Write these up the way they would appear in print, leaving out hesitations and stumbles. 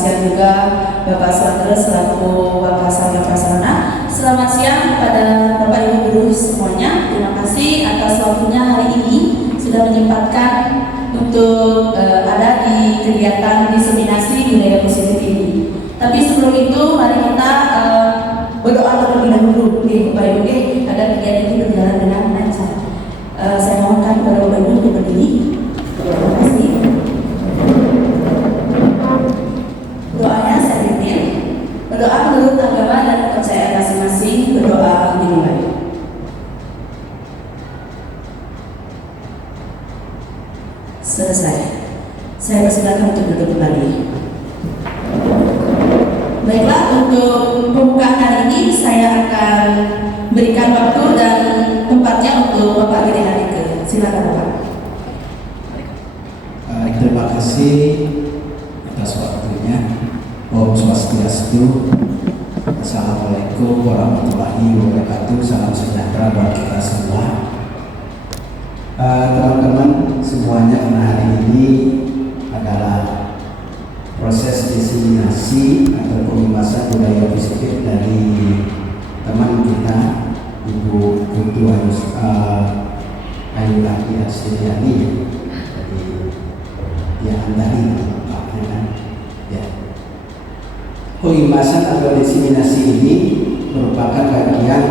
siang juga Bapak Sandra selaku Wakasana Prasarana. Selamat siang kepada Bapak Ibu guru semuanya. Terima kasih atas waktunya hari ini sudah menyempatkan untuk ada di kegiatan diseminasi budaya positif ini. Tapi sebelum itu mari kita berdoa terlebih dahulu, Bapak Ibu, agar kegiatan ini berjalan dengan lancar. Saya mohonkan kepada Bapak Ibu untuk berdiri. Terima kasih. Doanya saya pimpin. Berdoa menurut agama dan kepercayaan masing-masing. Berdoa dimulai. Selesai. Saya persilakan untuk duduk kembali. Baiklah, untuk pembukaan hari ini saya akan berikan waktu dan tempatnya untuk Bapak Gede Harike. Silakan Bapak. Terima kasih atas waktunya. Om Swastiastu. Assalamualaikum warahmatullahi wabarakatuh. Salam sejahtera buat kita semua. Teman-teman semuanya, karena hari ini adalah proses diseminasi atau pembahasan budaya positif dari teman kita Ibu Putu Ayu Laki Asriani. Jadi dia andari Pak kan? Ya. Pembahasan atau diseminasi ini merupakan bagian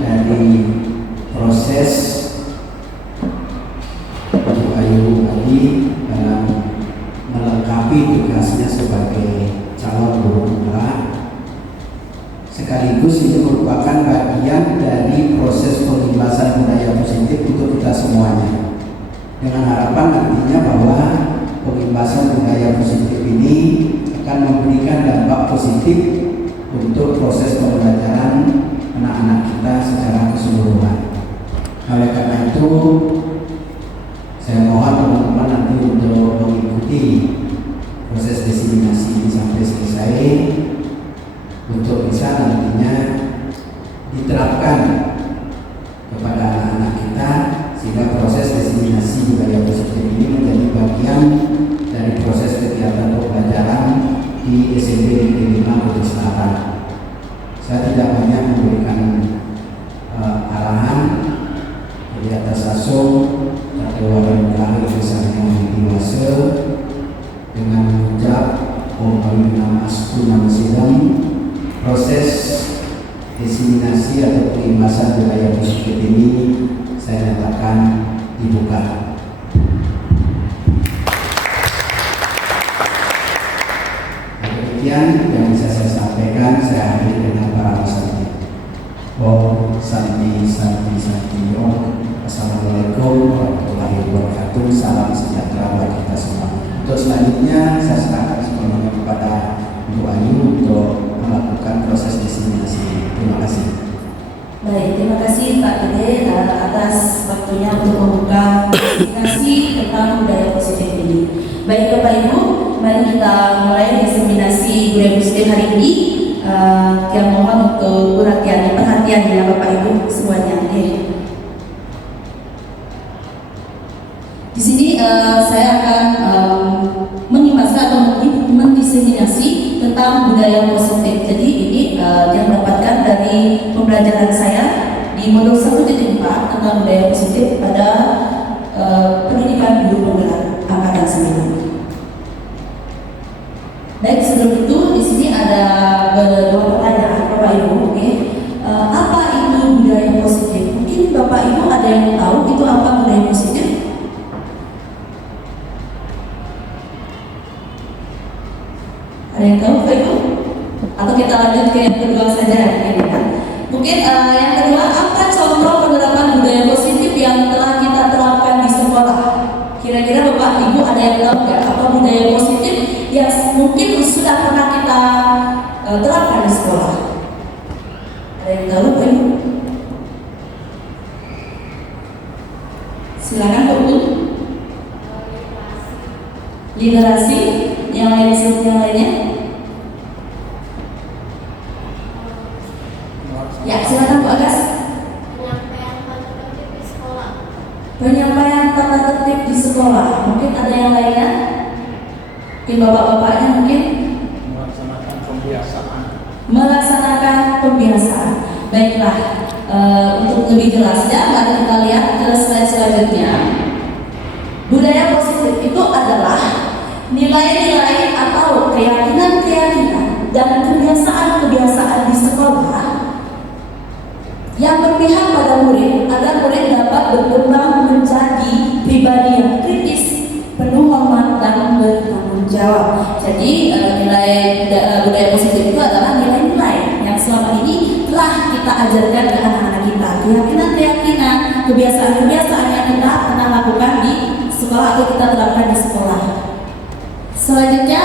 dari proses Ibu Ayu tadi dalam melengkapi tugasnya sebagai calon guru pemula. Sekaligus ini merupakan bagian dari proses pembahasan budaya positif untuk kita semuanya. Dengan harapan nantinya bahwa pembahasan budaya positif ini akan memberikan dampak positif untuk proses pembelajaran anak-anak kita secara keseluruhan. Oleh karena itu, saya mohon teman-teman nanti untuk mengikuti proses diseminasi ini sampai selesai untuk bisa nantinya diterapkan kepada anak-anak kita, sehingga proses diseminasi budaya positif ini menjadi bagian dari proses kegiatan pembelajaran di SMP Negeri 5 Kudus Selatan. Saya tidak banyak memberikan arahan dari atas langsung atau warga bersama yang dewasa dengan mengucap Om Alumni Asku Nama Sidang. Proses diseminasi atau pembahasan budaya positif ini saya nyatakan dibuka. Demikian yang bisa saya sampaikan. Saya akhiri dengan para peserta. Om Santi Santi Santi Om. Assalamualaikum warahmatullahi wabarakatuh. Salam sejahtera bagi kita semua. Untuk selanjutnya saya serahkan sepenuhnya kepada Ibu Ayu untuk melakukan proses diseminasi. Terima kasih. Baik, terima kasih Pak Gede atas waktunya untuk membuka diseminasi tentang budaya positif ini. Baik Bapak Ibu, mari kita mulai diseminasi budaya positif hari ini. Yang mohon untuk perhatian ya Bapak Ibu semuanya. Di sini saya akan menyimaskan atau mendiseminasi tentang budaya positif. Jadi ini yang mendapatkan dari pembelajaran saya di modul 1.4 tentang budaya positif pada pendidikan guru penggerak angkatan 9. Baik, sebelum itu di sini ada beberapa pertanyaan Bapak Ibu. Apa itu budaya positif? Mungkin Bapak Ibu ada yang tahu itu apa budaya positif? Ada yang tahu Bapak Ibu? Atau kita lanjut ke yang kedua saja ini kan? Mungkin yang kedua, apa contoh penerapan budaya positif yang telah kita terapkan di sekolah? Kira-kira Bapak Ibu ada yang tahu nggak apa budaya positif yang mungkin sudah pernah kita terapkan di sekolah? Ada yang tahu Bapak Ibu? Silakan Bapak Ibu. Literasi, yang lainnya? Ya, silakan Bu Agas. Penyampaian tata tertib di sekolah. Mungkin ada yang lainnya? Mungkin bapak-bapaknya mungkin. kebiasaan. Baiklah, untuk lebih jelasnya, mari kita lihat ke slide selanjutnya. Budaya positif itu adalah nilai-nilai atau keyakinan-keyakinan dan kebiasaan-kebiasaan di sekolah yang berpihak pada murid agar murid dapat berkembang menjadi pribadi yang kritis, penuh hormat dan bertanggung jawab. Jadi nilai budaya positif itu adalah nilai-nilai yang selama ini telah kita ajarkan ke anak-anak kita, keyakinan-keyakinan, kebiasaan-kebiasaan yang kita pernah lakukan di sekolah atau kita terapkan di sekolah. Selanjutnya,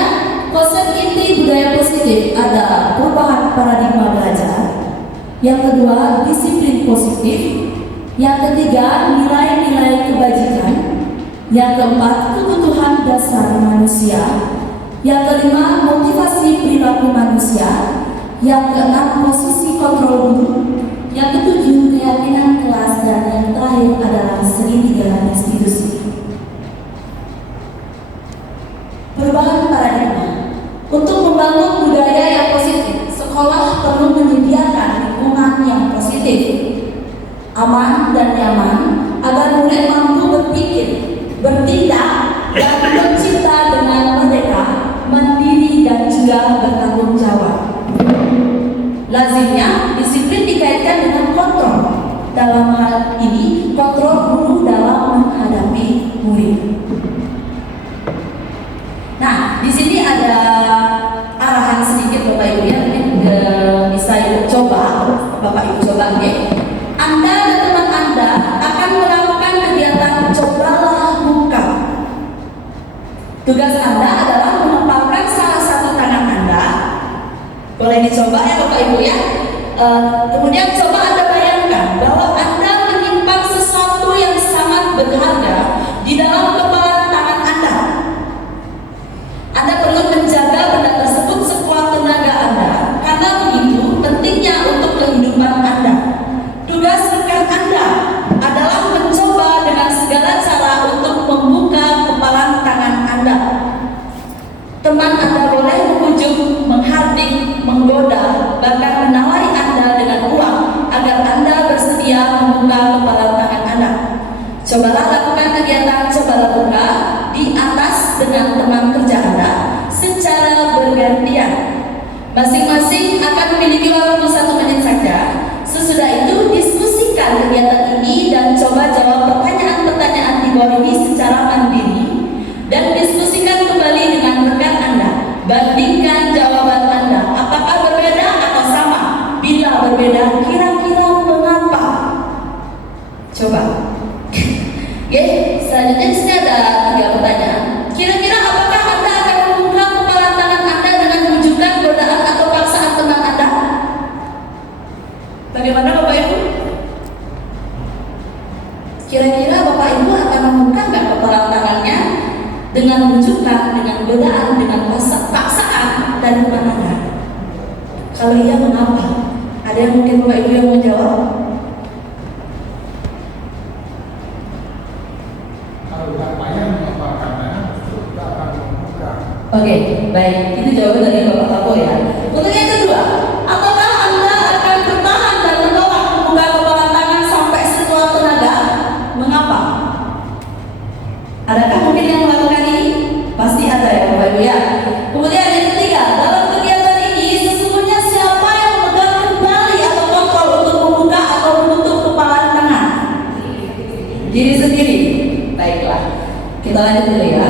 konsep inti budaya positif adalah perubahan paradigma belajar. Yang kedua, disiplin positif. Yang ketiga, nilai-nilai kebajikan. Yang keempat, kebutuhan dasar manusia. Yang kelima, motivasi perilaku manusia. Yang keenam, posisi kontrol guru. Yang ketujuh, keyakinan kelas. Dan yang terakhir adalah segitiga institusi. Perubahan paradigma. Untuk membangun budaya yang positif, sekolah perlu menyediakan lingkungan yang positif, aman dan nyaman agar murid mampu berpikir, bertindak, dan bercita dengan merdeka, mandiri dan juga bertanggung jawab. Lazimnya, disiplin dikaitkan dengan kontrol. Dalam hal ini, kontrol guru dalam menghadapi murid. Nah, di sini ada arahan sedikit Bapak Ibu ya, mungkin bisa Ibu coba, Bapak Ibu coba ya. Anda dan teman Anda akan melakukan kegiatan cobalah buka. Tugas Anda adalah menempatkan salah satu tangan Anda. Boleh dicoba ya Bapak Ibu ya. Kemudian coba Anda bayangkan bahwa Anda menyimpan sesuatu yang sangat berharga di dalam kepala tangan Anda. Anda perlu menjaga benda tersebut sekuat tenaga Anda, karena begitu pentingnya untuk kehidupan Anda. Tugas rekan Anda adalah mencoba dengan segala cara untuk membuka kepala tangan Anda. Teman Anda boleh membujuk, menghardik, menggoda, bahkan menawari Anda dengan uang agar Anda bersedia membuka kepala tangan Anda. Cobalah lakukan kegiatan cobalah buka di atas dengan teman kerja Anda secara bergantian. Masing-masing akan memiliki waktu 1 menit saja. Sesudah itu diskusikan kegiatan ini dan coba jawab pertanyaan-pertanyaan di bawah ini secara mandiri dan diskusikan kembali dengan rekan Anda. Bandingkan jawaban Anda, apakah berbeda atau sama? Bila berbeda, kira-kira mengapa? Coba. Oke, selanjutnya di sini ada 3 pertanyaan. Kira-kira apakah Anda akan membuka kepala tangan Anda dengan bujukan, godaan atau paksaan teman Anda? Bagaimana Bapak Ibu? Kira-kira Bapak Ibu akan membuka nggak kepala tangannya dengan bujukan, dengan godaan, dengan paksaan dan teman Anda? Kalau iya, mengapa? Ada yang mungkin Bapak Ibu yang mau jawab? Oke, baik. Itu jawaban dari Bapak Kapol ya. Untuk yang kedua, apakah Anda akan bertahan dan menolak membuka kepala tangan sampai sekuat tenaga? Mengapa? Adakah mungkin yang melakukan ini? Pasti ada ya Bapak Ibu ya. Kemudian yang ketiga, dalam kegiatan ini sesungguhnya siapa yang memegang kendali atau kontrol untuk membuka atau menutup kepala tangan? Diri sendiri. Baiklah, kita lanjut dulu ya.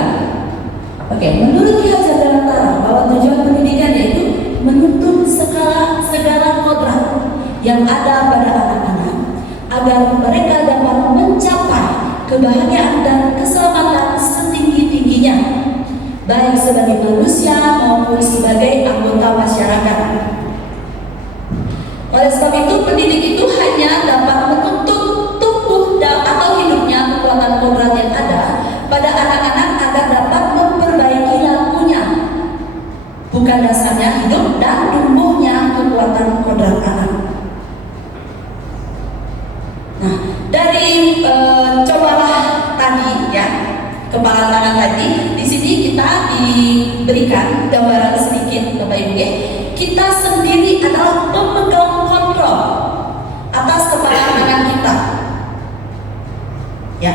Oke, menurut Ki Hajar Dewantara bahwa tujuan pendidikan yaitu menuntut segala kodrat yang ada pada anak-anak agar mereka dapat mencapai kebahagiaan dan keselamatan setinggi-tingginya, baik sebagai manusia maupun sebagai anggota masyarakat. Oleh sebab itu, pendidik itu hanya dapat menuntut tumbuh atau hidupnya kekuatan kodrat yang ada pada anak-anak agar dapat memperbaiki lakunya, bukan dasarnya hidup dan tumbuhnya kekuatan kodrat anak. Nah, dari cobalah tadi ya, kepala tangan tadi, di sini kita diberikan gambaran sedikit Bapak Ibu ya. Kita sendiri adalah pemegang atas kepala tangan kita. Ya,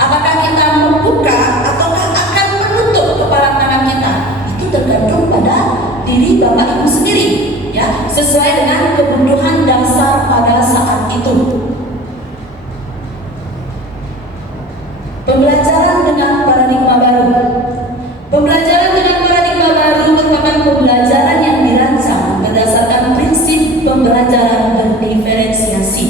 apakah kita membuka ataukah akan menutup kepala tangan kita? Itu tergantung pada diri Bapak Ibu sendiri, ya, sesuai dengan kebutuhan dasar pada saat itu. Pembelajaran dengan paradigma baru. Pembelajaran dengan paradigma baru merupakan pembelajaran yang dirancang berdasarkan prinsip pembelajaran berdiferensiasi,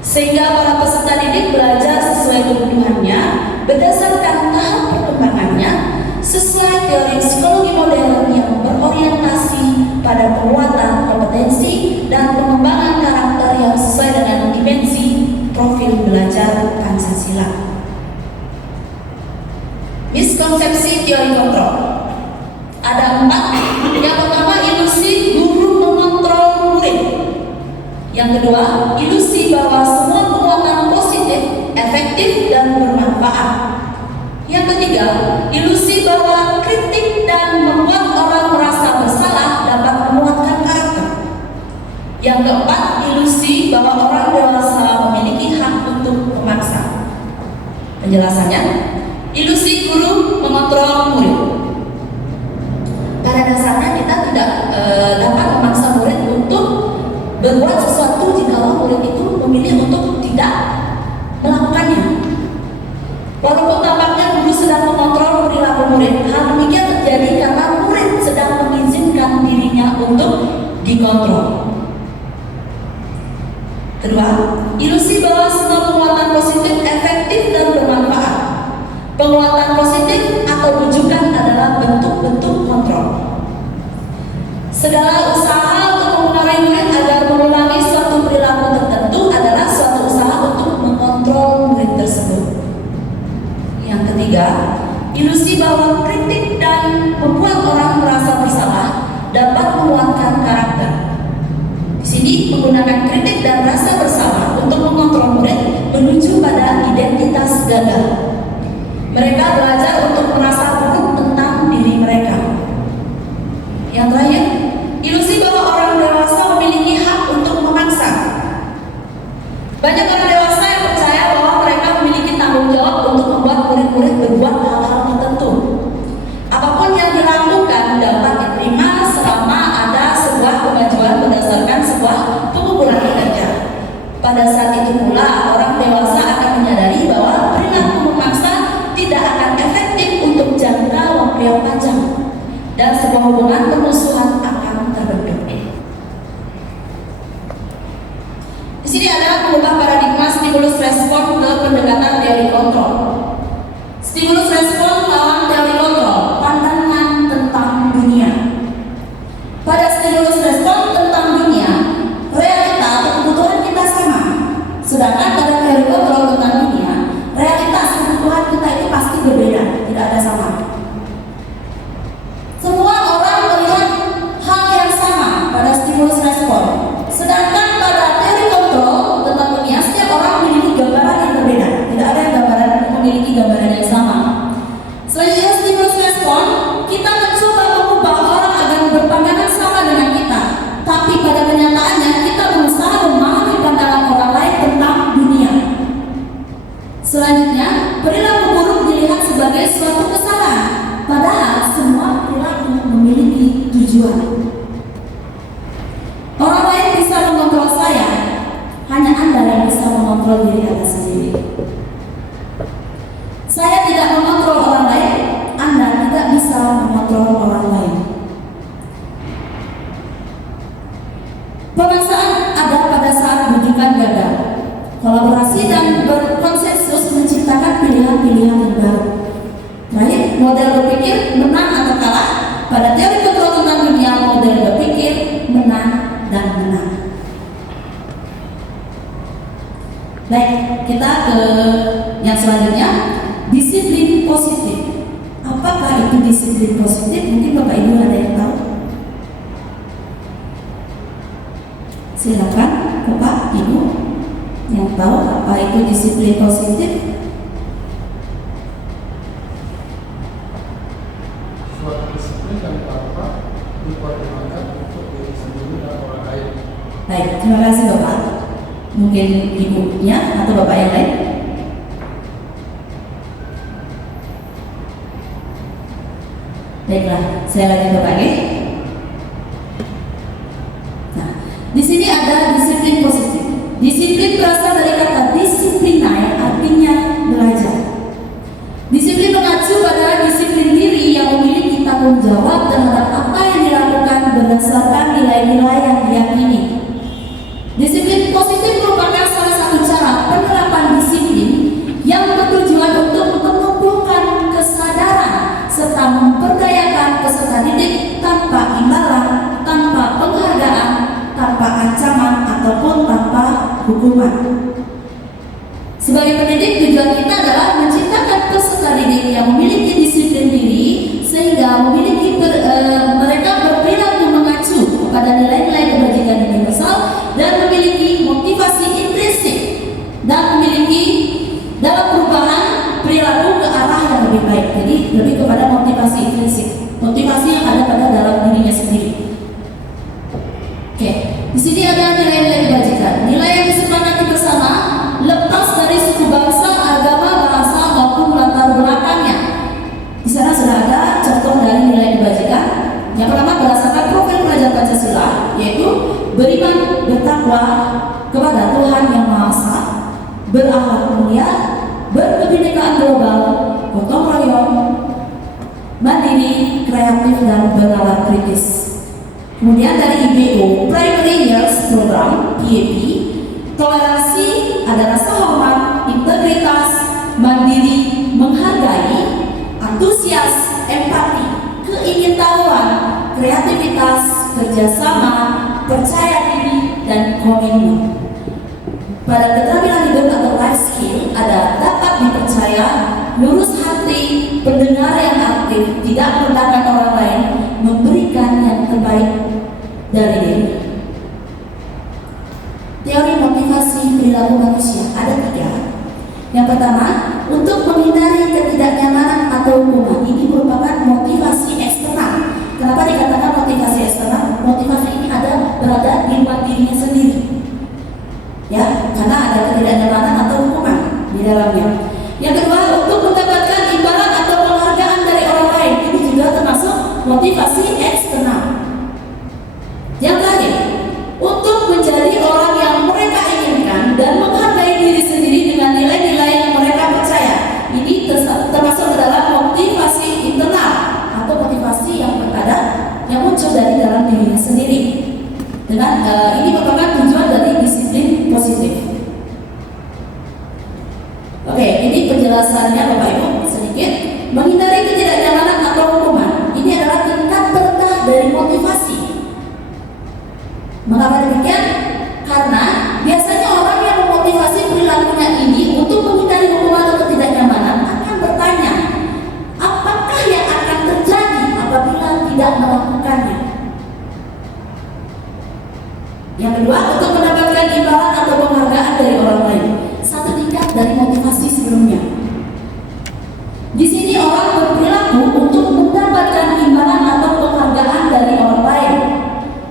sehingga para peserta didik belajar sesuai kebutuhannya berdasarkan tahap perkembangannya sesuai teori psikologi modern yang berorientasi pada penguatan kompetensi dan pengembangan karakter yang sesuai dengan dimensi profil belajar Pancasila. Miskonsepsi teori kontrol ada 4. Yang pertama, ilusi guru mengontrol murid. Yang kedua, ilusi bahwa semua penguatan positif, efektif, dan bermanfaat. Yang ketiga, ilusi bahwa kritik dan membuat orang merasa bersalah dapat menguatkan karakter. Yang keempat, ilusi bahwa orang dewasa memiliki hak untuk memaksa. Penjelasannya, ilusi guru mengontrol murid. Pada dasarnya kita tidak dapat memaksa murid untuk berbuat sesuatu jika murid itu memilih untuk tidak melakukannya. Walaupun tampaknya guru sedang mengontrol perilaku murid, hal demikian terjadi karena murid sedang mengizinkan dirinya untuk dikontrol. Kedua, ilusi bahwa semua penguatan positif, efektif, dan bermanfaat. Penguatan positif atau rujukan adalah bentuk-bentuk kontrol. Segala usaha untuk mempengaruhi murid agar mengulangi suatu perilaku tertentu adalah suatu usaha untuk mengontrol murid tersebut. Yang ketiga, ilusi bahwa kritik dan membuat orang merasa bersalah dapat menguatkan karakter. Di sini menggunakan kritik dan rasa bersalah untuk mengontrol murid menuju pada identitas gagal. Mereka belajar untuk merasa buruk tentang diri mereka. Yang terakhir, ilusi bahwa orang dewasa memiliki hak untuk memaksa. Banyak orang dewasa yang percaya bahwa mereka memiliki tanggung jawab untuk membuat murid-murid berbuat hal-hal tertentu. Apapun yang dilakukan dapat diterima selama ada sebuah kemajuan berdasarkan sebuah pengumpulan kinerja. Pada saat itu pula orang dewasa akan menyadari bahwa perilaku memaksa tidak akan efektif untuk jangka waktu yang panjang dan sebuah hubungan permusuhan akan terbentuk. Di sini adalah mengubah paradigma stimulus respon ke pendekatan teori kontrol. Stimulus respon lawan teori kontrol, pandangan tentang dunia. Pada stimulus respon tentang dunia, realita atau kebutuhan kita sama. Sedangkan pada teori kontrol tentang dunia, realitas kebutuhan kita itu pasti berbeda, tidak ada sama. Semua orang melihat hal yang sama pada stimulus respon. Sedangkan pada teori kontrol tentang dunia, setiap orang memiliki gambaran yang berbeda. Tidak ada yang memiliki gambaran yang sama. Selanjutnya stimulus respon, kita mencoba mengubah orang agar berpandangan sama dengan kita. Tapi pada kenyataannya kita berusaha memahami pandangan orang lain tentang dunia. Selanjutnya, perilaku buruk dilihat sebagai suatu kesalahan, padahal semua perilaku memiliki tujuan. Orang lain bisa mengontrol saya, hanya Anda yang bisa mengontrol diri Anda sendiri. Saya tidak mengontrol orang lain, Anda tidak bisa mengontrol orang lain. Pemaksaan ada pada saat rujukan gagal. Kolaborasi dan berkonsensus menciptakan pilihan-pilihan yang baru. Terakhir, model berpikir menang atau kalah. Pada teori kontrol tentang dunia, model berpikir menang dan menang. Baik, kita ke yang selanjutnya, disiplin positif. Apakah itu disiplin positif? Mungkin Bapak Ibu ada yang tahu? Silakan, Bapak Ibu yang tahu apa itu disiplin positif. Suatu disiplin dan dapat dipergunakan untuk diri sendiri dan orang lain. Baik, terima kasih Bapak. Mungkin ibunya atau bapak yang lain. Baiklah, saya lanjut bapak ya. Nah, di sini ada disiplin positif. Disiplin berasal dari kata disiplinai, artinya belajar. Disiplin mengacu pada disiplin diri yang memiliki tanggung jawab terhadap apa yang dilakukan berdasarkan nilai-nilai yang diyakini. Disiplin positif merupakan salah satu cara penerapan disiplin yang bertujuan untuk menumbuhkan kesadaran serta memperdayakan peserta didik tanpa imbalan, tanpa penghargaan, tanpa ancaman ataupun tanpa hukuman. Sebagai pendidik, tujuan kita adalah menciptakan peserta didik yang memiliki disiplin diri sehingga mereka berperilaku mengacu kepada nilai-nilai kebajikan universal dan memiliki motivasi intrinsik dan memiliki dalam perubahan perilaku ke arah yang lebih baik. Jadi lebih kepada motivasi intrinsik, motivasi yang ada pada dalam dirinya sendiri. Oke, di sini ada nilai-nilai kebajikan, nilai yang disepakati bersama, lepas dari suku bangsa, agama, bahasa maupun latar belakangnya. Di sana sudah ada contoh dari nilai kebajikan. Yang pertama berdasarkan profil pelajar Pancasila, yaitu beriman, bertakwa kepada Tuhan Yang Maha Esa, berakhlak mulia, berkebinekaan global, gotong royong, mandiri, kreatif dan bernalar kritis. Kemudian dari IBO, Primary Years Program (PAP), toleransi, ada rasa hormat, integritas, mandiri, menghargai, antusias, empati, keingintahuan, kreativitas, kerjasama, percaya diri, dan komitmen. Pada keterampilan hidup atau life skill ada dapat dipercaya, lurus hati, pendengar yang aktif, tidak merendahkan orang lain, memberikan yang terbaik dari diri. Teori motivasi perilaku manusia ada 3. Yang pertama, untuk menghindari ketidaknyamanan atau hukuman. Ini merupakan motivasi eksternal. Kenapa dikatakan motivasi eksternal? Motivasi ini berada di luar dirinya sendiri. Ya, karena ada ketidaknyamanan atau hukuman di dalamnya. Yang kedua, untuk mendapatkan imbalan atau penghargaan dari orang lain. Ini juga termasuk motivasi eksternal. Yang terakhir, untuk menjadi orang yang mereka inginkan dan menghargai diri sendiri dengan nilai-nilai yang mereka percaya. Ini termasuk dalam motivasi internal atau motivasi yang berada yang muncul dari dalam dirinya sendiri. Dengan ini merupakan tujuan dari disiplin positif. Oke, ini penjelasannya Bapak Ibu sedikit. Menghindari ketidaknyamanan atau hukuman. Ini adalah tingkat terendah dari motivasi. Mengapa demikian? Karena biasanya orang yang memotivasi perilakunya ini untuk menghindari hukuman atau ketidaknyamanan akan bertanya, apakah yang akan terjadi apabila tidak melakukannya? Yang kedua, untuk mendapatkan imbalan atau penghargaan dari orang lain. Satu tingkat dari motivasi sebelumnya. Di sini orang berperilaku untuk mendapatkan imbalan atau penghargaan dari orang lain.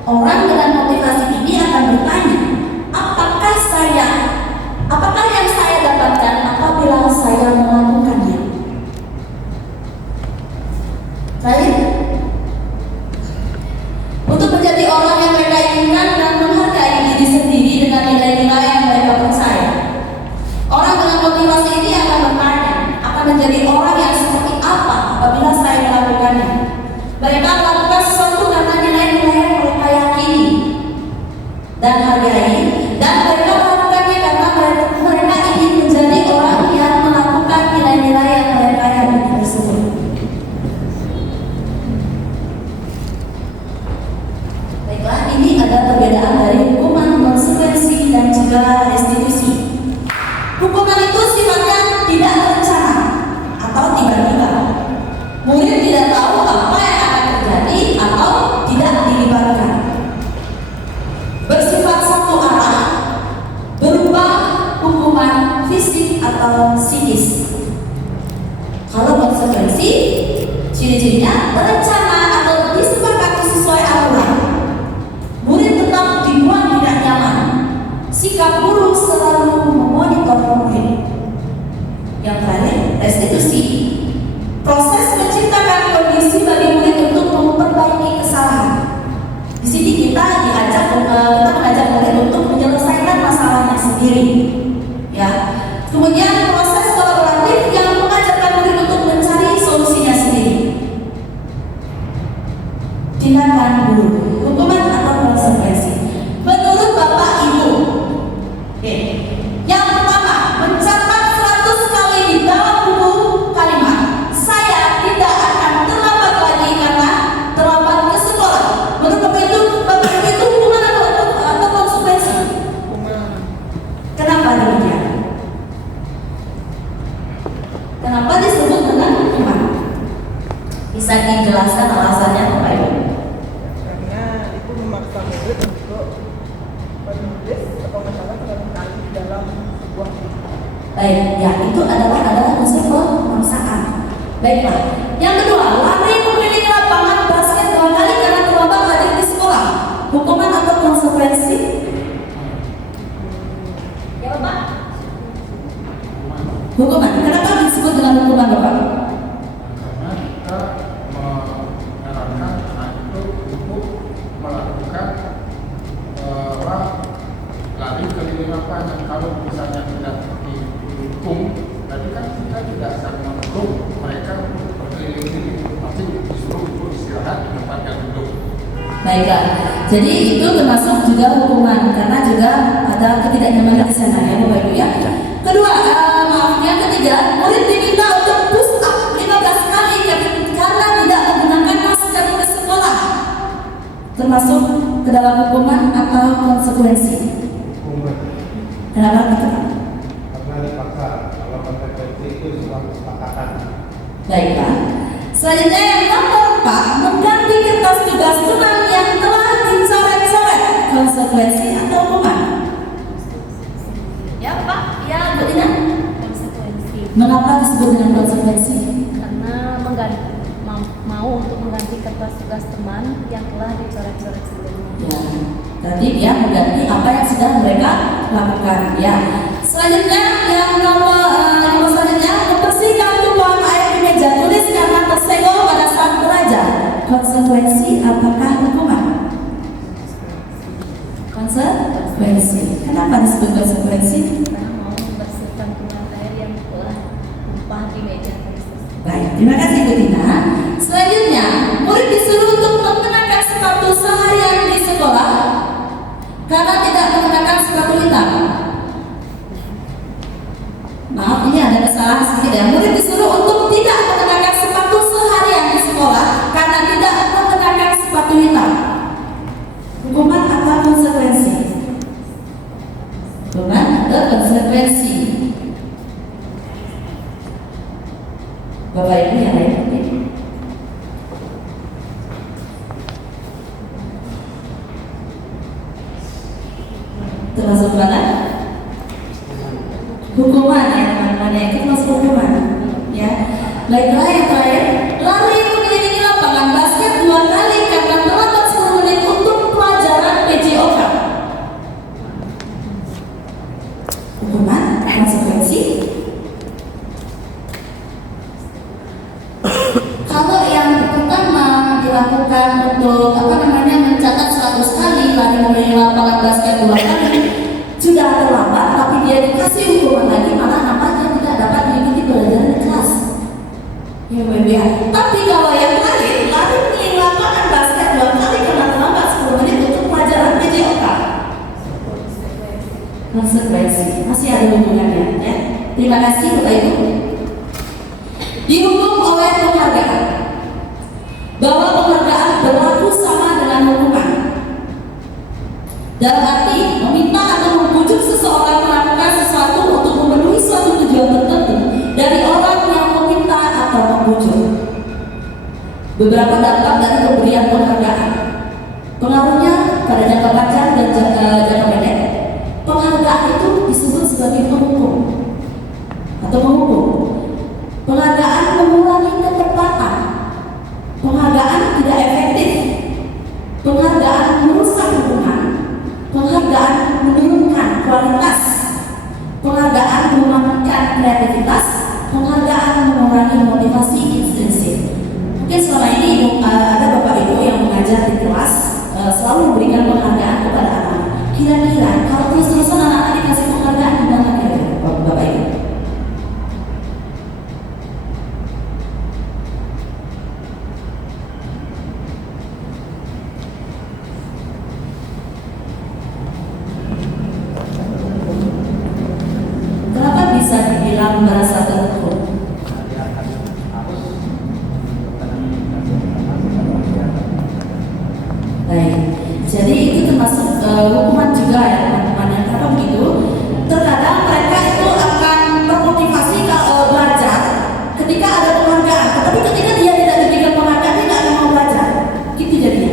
Orang dengan motivasi ini akan bertanya, apakah yang saya dapatkan apabila saya melakukannya? Baik. Untuk menjadi orang yang mereka inginkan dan menghargai diri sendiri dengan nilai-nilai yang mereka percaya. Orang dengan motivasi ini akan bertanya, akan menjadi orang yang seperti apa apabila saya melakukannya? Mereka melakukan sesuatu karena nilai-nilai yang mereka yakini dan hargai, dan mereka melakukannya karena mereka ingin menjadi orang yang melakukan nilai-nilai yang mereka yakini tersebut. Baiklah, ini ada perbedaan dari hukuman, konsekuensi, dan juga restitusi. Hukuman itu sifatnya tidak terencana atau tiba-tiba. Murid tidak tahu apa yang akan terjadi atau tidak dilibatkan. Bersifat satu arah, berupa hukuman fisik atau psikis. Kalau konsekuensi, ciri-cirinya berencana atau disepakati sesuai aturan. Murid tetap dibuat tidak nyaman, sikap buruk tindakan guru, hukuman atau konsekuensi. Menurut Bapak Ibu, oke, yang pertama mencatat 100 kali di dalam buku kalimat, saya tidak akan terlambat lagi karena terlambat ke sekolah. Menurut Bapak Ibu itu hukuman atau konsekuensi? Kenapa demikian? Kenapa disebut dengan hukuman? Bisa dijelaskan alasannya Bapak Ibu? Karena itu memaksa murid untuk menulis atau mencatat 100 kali dalam sebuah buku. Baik, ya itu adalah unsur pemaksaan. Baiklah. Yang kedua, lari memiliki lapangan basket 2 kali karena terlambat hadir di sekolah. Hukuman atau konsekuensi? Ya Bapak? Hukuman. Kenapa disebut dengan hukuman Bapak? Karena kita menyarankan anak itu untuk melakukan lari keliling lapangan. Kalau misalnya tidak dihukum, berarti kan kita tidak akan mendukung mereka untuk berkeliling-keliling, pasti disuruh untuk istirahat di tempat yang duduk. Baiklah. Jadi itu termasuk juga hukuman karena juga ada ketidaknyamanan di sana ya Bapak Ibu ya. Kedua, yang ketiga, murid diminta untuk push up 15 kali karena tidak menggunakan masker ke sekolah. Termasuk ke dalam hukuman atau konsekuensi. Hukuman. Kenapa gitu? Karena dipaksa. Kalau konsekuensi itu sebuah kesepakatan. Baiklah. Selanjutnya yang nomor 4, mengganti kertas tugas teman yang telah dicoret-coret. Konsekuensi atau hukuman? Ya Pak, ya Bu Dina. Konsekuensi Mengapa disebut dengan konsekuensi? karena mau untuk mengganti kertas tugas teman yang telah dicoret-coret sebelumnya. Ya, tadi dia mengganti apa yang sudah mereka lakukan. Ya. Selanjutnya yang nomor selanjutnya membersihkan tumpahan air di meja tulis karena tersenggol pada saat belajar. Konsekuensi apakah hukuman? Konsekuensi. Kenapa disebut konsekuensi? Karena mau membersihkan tumpahan air yang telah tumpah di meja tulis tersebut. Baik, terima kasih Bu Tina. Selanjutnya, murid disuruh untuk mengenakan sepatu seharian di sekolah karena tidak menggunakan sepatu hitam. Maaf, ini ada kesalahan sedikit ya. Murid disuruh untuk tidak mengenakan sepatu seharian di sekolah karena tidak mengenakan sepatu hitam. Hukuman atau konsekuensi? Hukuman atau konsekuensi? Bapak Ibu yang lain mungkin? Termasuk mana? Hukuman ya teman-teman ya, itu termasuk hukuman ya. Baiklah yang terakhir, lari mengelilingi lapangan basket 2 kali karena terlambat 10 menit untuk pelajaran PJOK. Hukuman, konsekuensi. Kalau yang pertama dilakukan untuk mencatat 100 kali lari mengelilingi lapangan basket 2 kali sudah terlambat, tapi dia dikasih hukuman lagi, maka nampaknya tidak dapat mengikuti pelajaran di kelas. Ya, ya. Tapi kalau yang terakhir lari mengelilingi lapangan basket 2 kali karena terlambat 10 menit untuk pelajaran PJOK. Konsekuensi masih ada hubungannya ya. Terima kasih Bapak Ibu. Dihukum oleh penghargaan, bahwa penghargaan berlaku sama dengan hukuman. Dalam arti meminta atau membujuk seseorang melakukan sesuatu untuk memenuhi suatu tujuan tertentu dari orang yang meminta atau membujuk. Beberapa dampak dari pemberian penghargaan. Pengaruhnya pada jangka panjang dan jangka pendek. Penghargaan itu disebut sebagai penghukum atau menghukum. Penghargaan mengurangi ketepatan. Penghargaan tidak efektif. Penghargaan merusak hubungan. Penghargaan menurunkan kualitas. Penghargaan mematikan kreativitas. Penghargaan mengurangi motivasi intrinsik. Mungkin selama ini ada Bapak Ibu yang mengajar di kelas selalu memberikan penghargaan kepada anak-anak. Kira-kira kalau terus-terusan anak-anak dikasih penghargaan gimana kira-kira Bapak Ibu? dalam berdasarkan hukum. Baik, jadi itu termasuk hukuman juga ya teman-teman. Yang kenapa begitu? Terkadang mereka itu akan termotivasi kalau belajar ketika ada penghargaan, tetapi ketika dia tidak diberikan penghargaan dia tidak akan mau belajar. Gitu jadinya.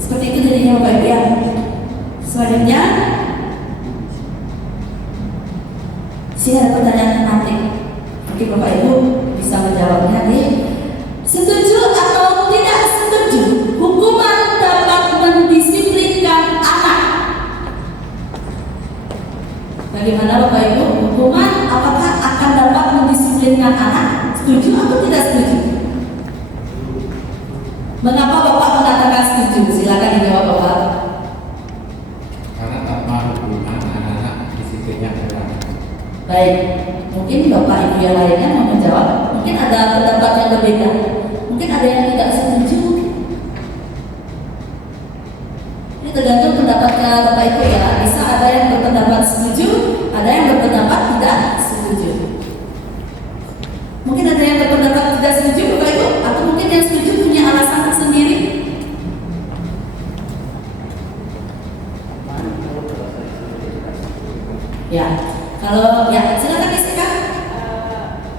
Seperti itu jadinya Bapak Ibu ya. Selanjutnya, sini ada pertanyaan nanti. Mungkin Bapak Ibu bisa menjawabnya nih. Setuju atau tidak setuju hukuman dapat mendisiplinkan anak? Bagaimana Bapak Ibu? Hukuman apakah akan dapat mendisiplinkan anak? Setuju atau tidak setuju? Mengapa Bapak mengatakan setuju? Silakan dijawab Bapak. Karena tanpa hukuman anak-anak disiplinnya berat. Baik, mungkin Bapak Ibu yang lainnya mau menjawab. Mungkin ada pendapat yang berbeda. Mungkin ada yang tidak setuju. Ini tergantung pendapatnya Bapak Ibu ya. Bisa ada yang berpendapat setuju, ada yang berpendapat tidak setuju. Mungkin ada yang berpendapat tidak setuju Bapak Ibu, atau mungkin yang setuju punya alasan sendiri. Ya, kalau ya silakan disikat.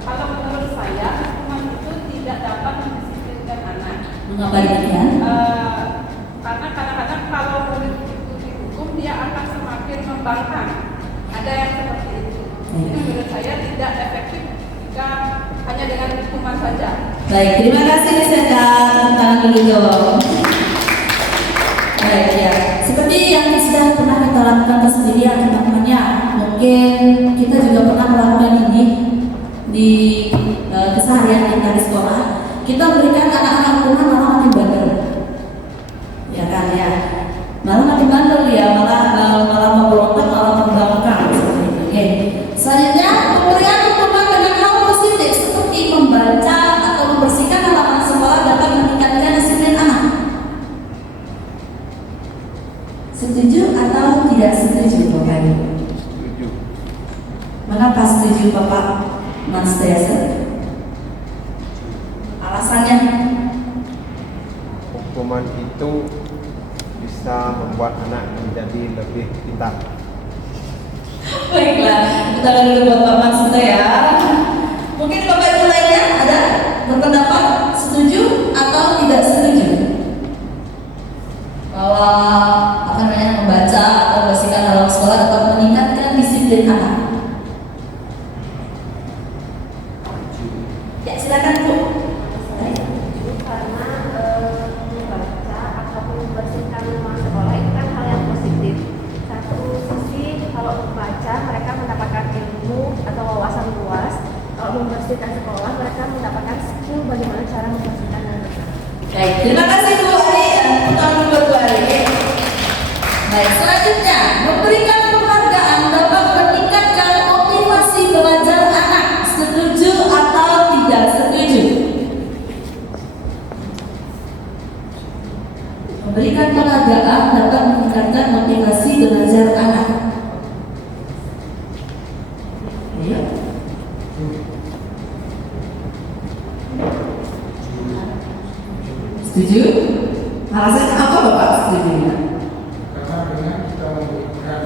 Kalau menurut saya hukuman itu tidak dapat mendisiplinkan anak. Mengapa demikian? Karena kadang-kadang kalau murid itu dihukum dia akan semakin membangkang. Ada yang seperti itu. Jadi menurut saya tidak efektif jika hanya dengan hukuman saja. Baik, terima kasih Seda. Tangan dulu dong. Baik ya, seperti yang sudah pernah kita lakukan tersendiri ya teman-temannya. Mungkin kita juga pernah melakukan ini di keseharian kita di sekolah. Kita berikan anak-anak rumah malah makin bandel, ya kan ya. Malah makin bandel dia, malah memberontak, malah membangkang seperti itu. Oke. Selanjutnya pemberian hukuman dengan hal positif seperti membaca atau membersihkan halaman sekolah dapat meningkatkan disiplin anak. Setuju atau tidak setuju Bapak Ibu? Setuju. Mengapa setuju Bapak Mas Desa? Alasannya? Hukuman itu bisa membuat anak menjadi lebih pintar. Baiklah, kita dulu buat Bapak Mas ya. Mungkin Bapak Ibu lainnya ada berpendapat setuju atau tidak setuju bahwa apa namanya membaca atau membersihkan halaman sekolah dapat meningkatkan disiplin anak? Ya silakan Bu. Karena membaca ataupun membersihkan rumah sekolah itu kan hal yang positif. Satu sisi kalau membaca mereka mendapatkan ilmu atau wawasan luas. Kalau membersihkan sekolah mereka mendapatkan skill bagaimana cara membersihkan dan benar. Baik, terima kasih Bu Ari. Tahun dulu Bu Ari. Baik, selanjutnya memberikan penghargaan dapat meningkatkan motivasi belajar anak. Setuju atau tidak setuju? Memberikan penghargaan dapat meningkatkan motivasi belajar anak. Ayo. Setuju? Alasannya apa Bapak setujunya? Karena dengan kita memberikan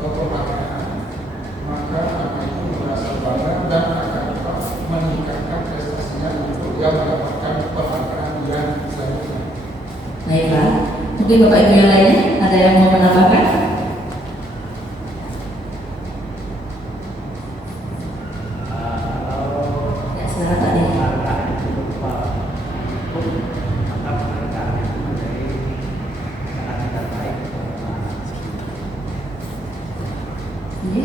penghargaan, maka anak itu merasa bangga dan akan meningkatkan prestasinya untuk dia mendapatkan penghargaan yang selanjutnya. Baiklah, mungkin Bapak Ibu yang lainnya ada yang mau menambahkan? Ya, silakan tadi. Ini?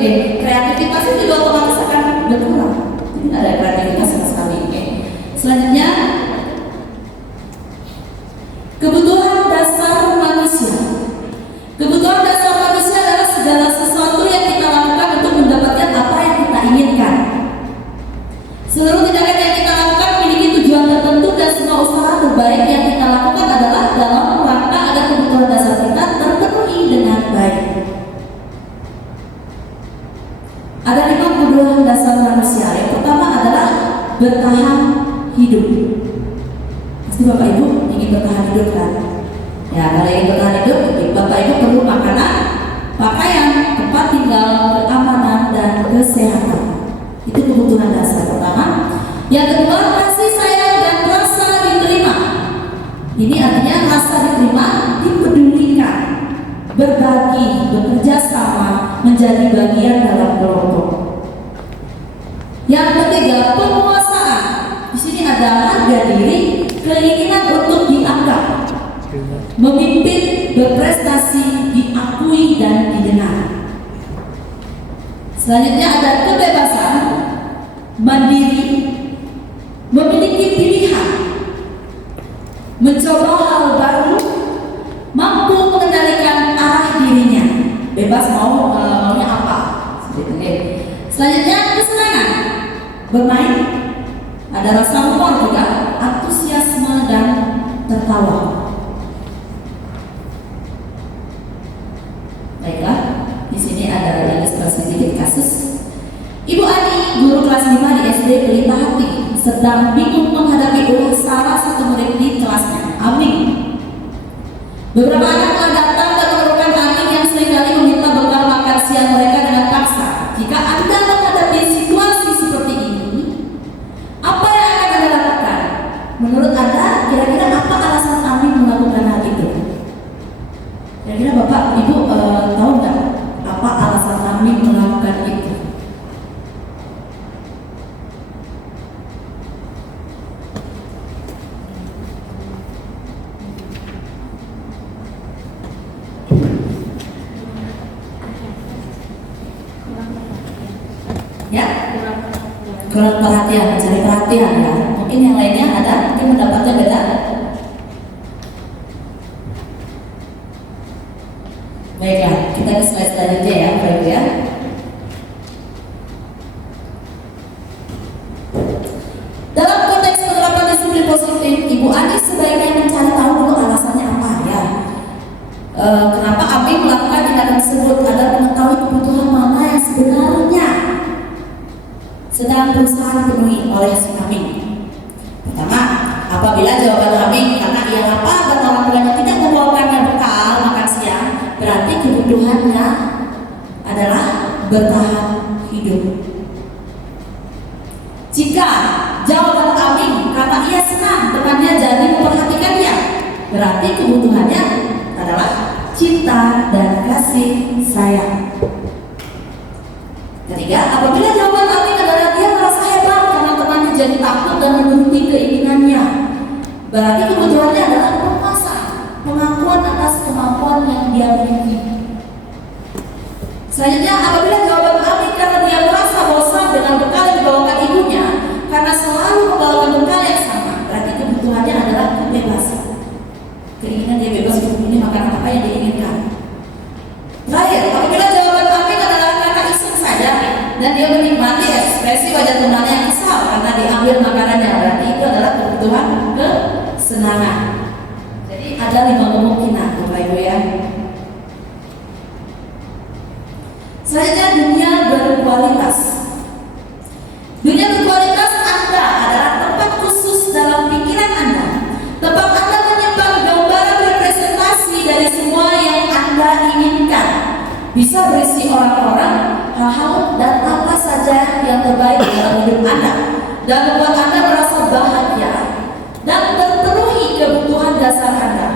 Oke. Kreativitasnya juga otomatis akan berkurang. Tidak ada kreativitas sama sekali. Oke. Selanjutnya, kebutuhan dasar manusia. Kebutuhan dasar manusia adalah segala sesuatu yang kita lakukan untuk mendapatkan apa yang kita inginkan. Seluruh tindakan yang kita lakukan memiliki tujuan tertentu dan semua usaha terbaik yang kita lakukan adalah dalam rangka agar kebutuhan dasar kita terpenuhi dengan baik. Ada 5 kebutuhan dasar manusia. Yang pertama adalah bertahan hidup. Pasti Bapak Ibu ingin bertahan hidup kan? Ya, kalau ingin bertahan hidup, Bapak Ibu perlu makanan, pakaian, tempat tinggal, keamanan, dan kesehatan. Itu kebutuhan dasar pertama. Yang kedua, kasih sayang dan rasa diterima. Ini artinya rasa diterima, dipedulikan, berbagi, bekerja sama, menjadi bagian dalam kelompok. Yang ketiga, penguasaan. Di sini ada harga diri, keinginan untuk dianggap, memimpin, berprestasi, diakui dan didengar. Selanjutnya ada kebebasan, mandiri, memiliki pilihan, mencoba hal baru, mampu mengendalikan arah dirinya, bebas maunya apa. Selanjutnya kesenangan, bermain, ada rasa humor juga, antusiasme dan tertawa. Baiklah, di sini ada ilustrasi sedikit kasus. Ibu Ani, guru kelas 5 di SD Pelita Hati, sedang bingung menghadapi ulah salah satu murid di kelasnya, Amin. Beberapa anak telah datang dan memerlukan Amin yang seringkali meminta bekal makan siang mereka dengan paksa. Jika Anda menghadapi situasi seperti ini, apa yang akan Anda lakukan? Menurut Anda, kira-kira apa alasan Amin melakukan hal itu? Kira-kira Bapak, Ibu tahu nggak apa alasan Amin melakukan itu? Ya, kurang perhatian, mencari perhatian ya. Mungkin yang lainnya ada, mungkin mendapatkan beda. Baiklah, kita ke slide selanjutnya ya, Bapak Ibu ya. Dalam konteks penerapan disiplin positif, Ibu Ani sebaiknya mencari tahu dulu alasannya apa ya. Kenapa Amin melakukan tindakan tersebut agar mengetahui kebutuhan mana yang sebenarnya sedang berusaha dipenuhi oleh si Amin. Pertama, apabila jawaban Amin karena ia lapar dan orang tuanya tidak membawakannya bekal makan siang, berarti kebutuhannya adalah bertahan hidup. Jika jawaban Amin karena ia senang temannya jadi memperhatikan dia, berarti kebutuhannya adalah cinta dan kasih sayang. Ketiga, apabila jawaban Amin adalah dia merasa hebat karena temannya jadi takut dan menuruti keinginannya, berarti kebutuhannya adalah penguasaan, pengakuan atas kemampuan yang dia miliki. Selanjutnya, apabila jawaban Amin karena dia merasa bosan dengan bekal yang dibawakan ibunya karena selalu membawakan bekal yang sama, berarti kebutuhannya adalah kebebasan. Keinginan dia bebas untuk memilih makanan apa yang diinginkan. Terakhir, apabila jawaban Amin adalah karena iseng saja dan dia menikmati ekspresi wajah temannya yang kesal karena diambil makanannya, berarti itu adalah kebutuhan kesenangan. Jadi ada 5 kemungkinan, Bapak Ibu ya. Selanjutnya, dunia berkualitas. Dunia berkualitas Anda adalah tempat khusus dalam pikiran Anda, tempat Anda menyimpan gambaran representasi dari semua yang Anda inginkan. Bisa berisi orang-orang, hal-hal, dan apa saja yang terbaik dalam hidup Anda, dan membuat Anda merasa bahagia dan terpenuhi kebutuhan dasar Anda.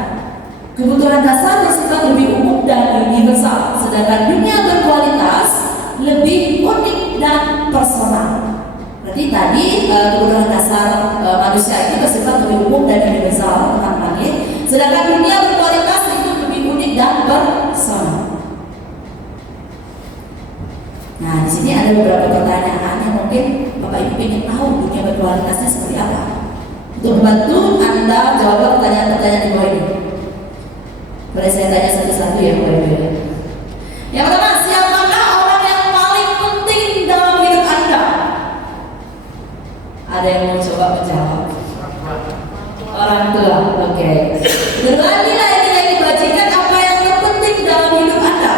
Kebutuhan dasar bersifat lebih umum dan universal, sedangkan dunia berkualitas lebih unik dan personal. Berarti tadi kebutuhan dasar manusia itu bersifat lebih umum dan universal, teman-teman. Sedangkan dunia berkualitas itu lebih unik dan personal. ada beberapa pertanyaan yang mungkin Bapak Ibu ingin tahu dunia berkualitasnya seperti apa. Untuk membantu Anda jawab pertanyaan-pertanyaan di bawah ini. Boleh saya tanya satu-satu ya Bapak Ibu? Yang pertama, siapakah orang yang paling penting dalam hidup Anda? Ada yang mau coba menjawab? Orang tua, oke. Kedua, nilai-nilai kebajikan apa yang terpenting dalam hidup Anda?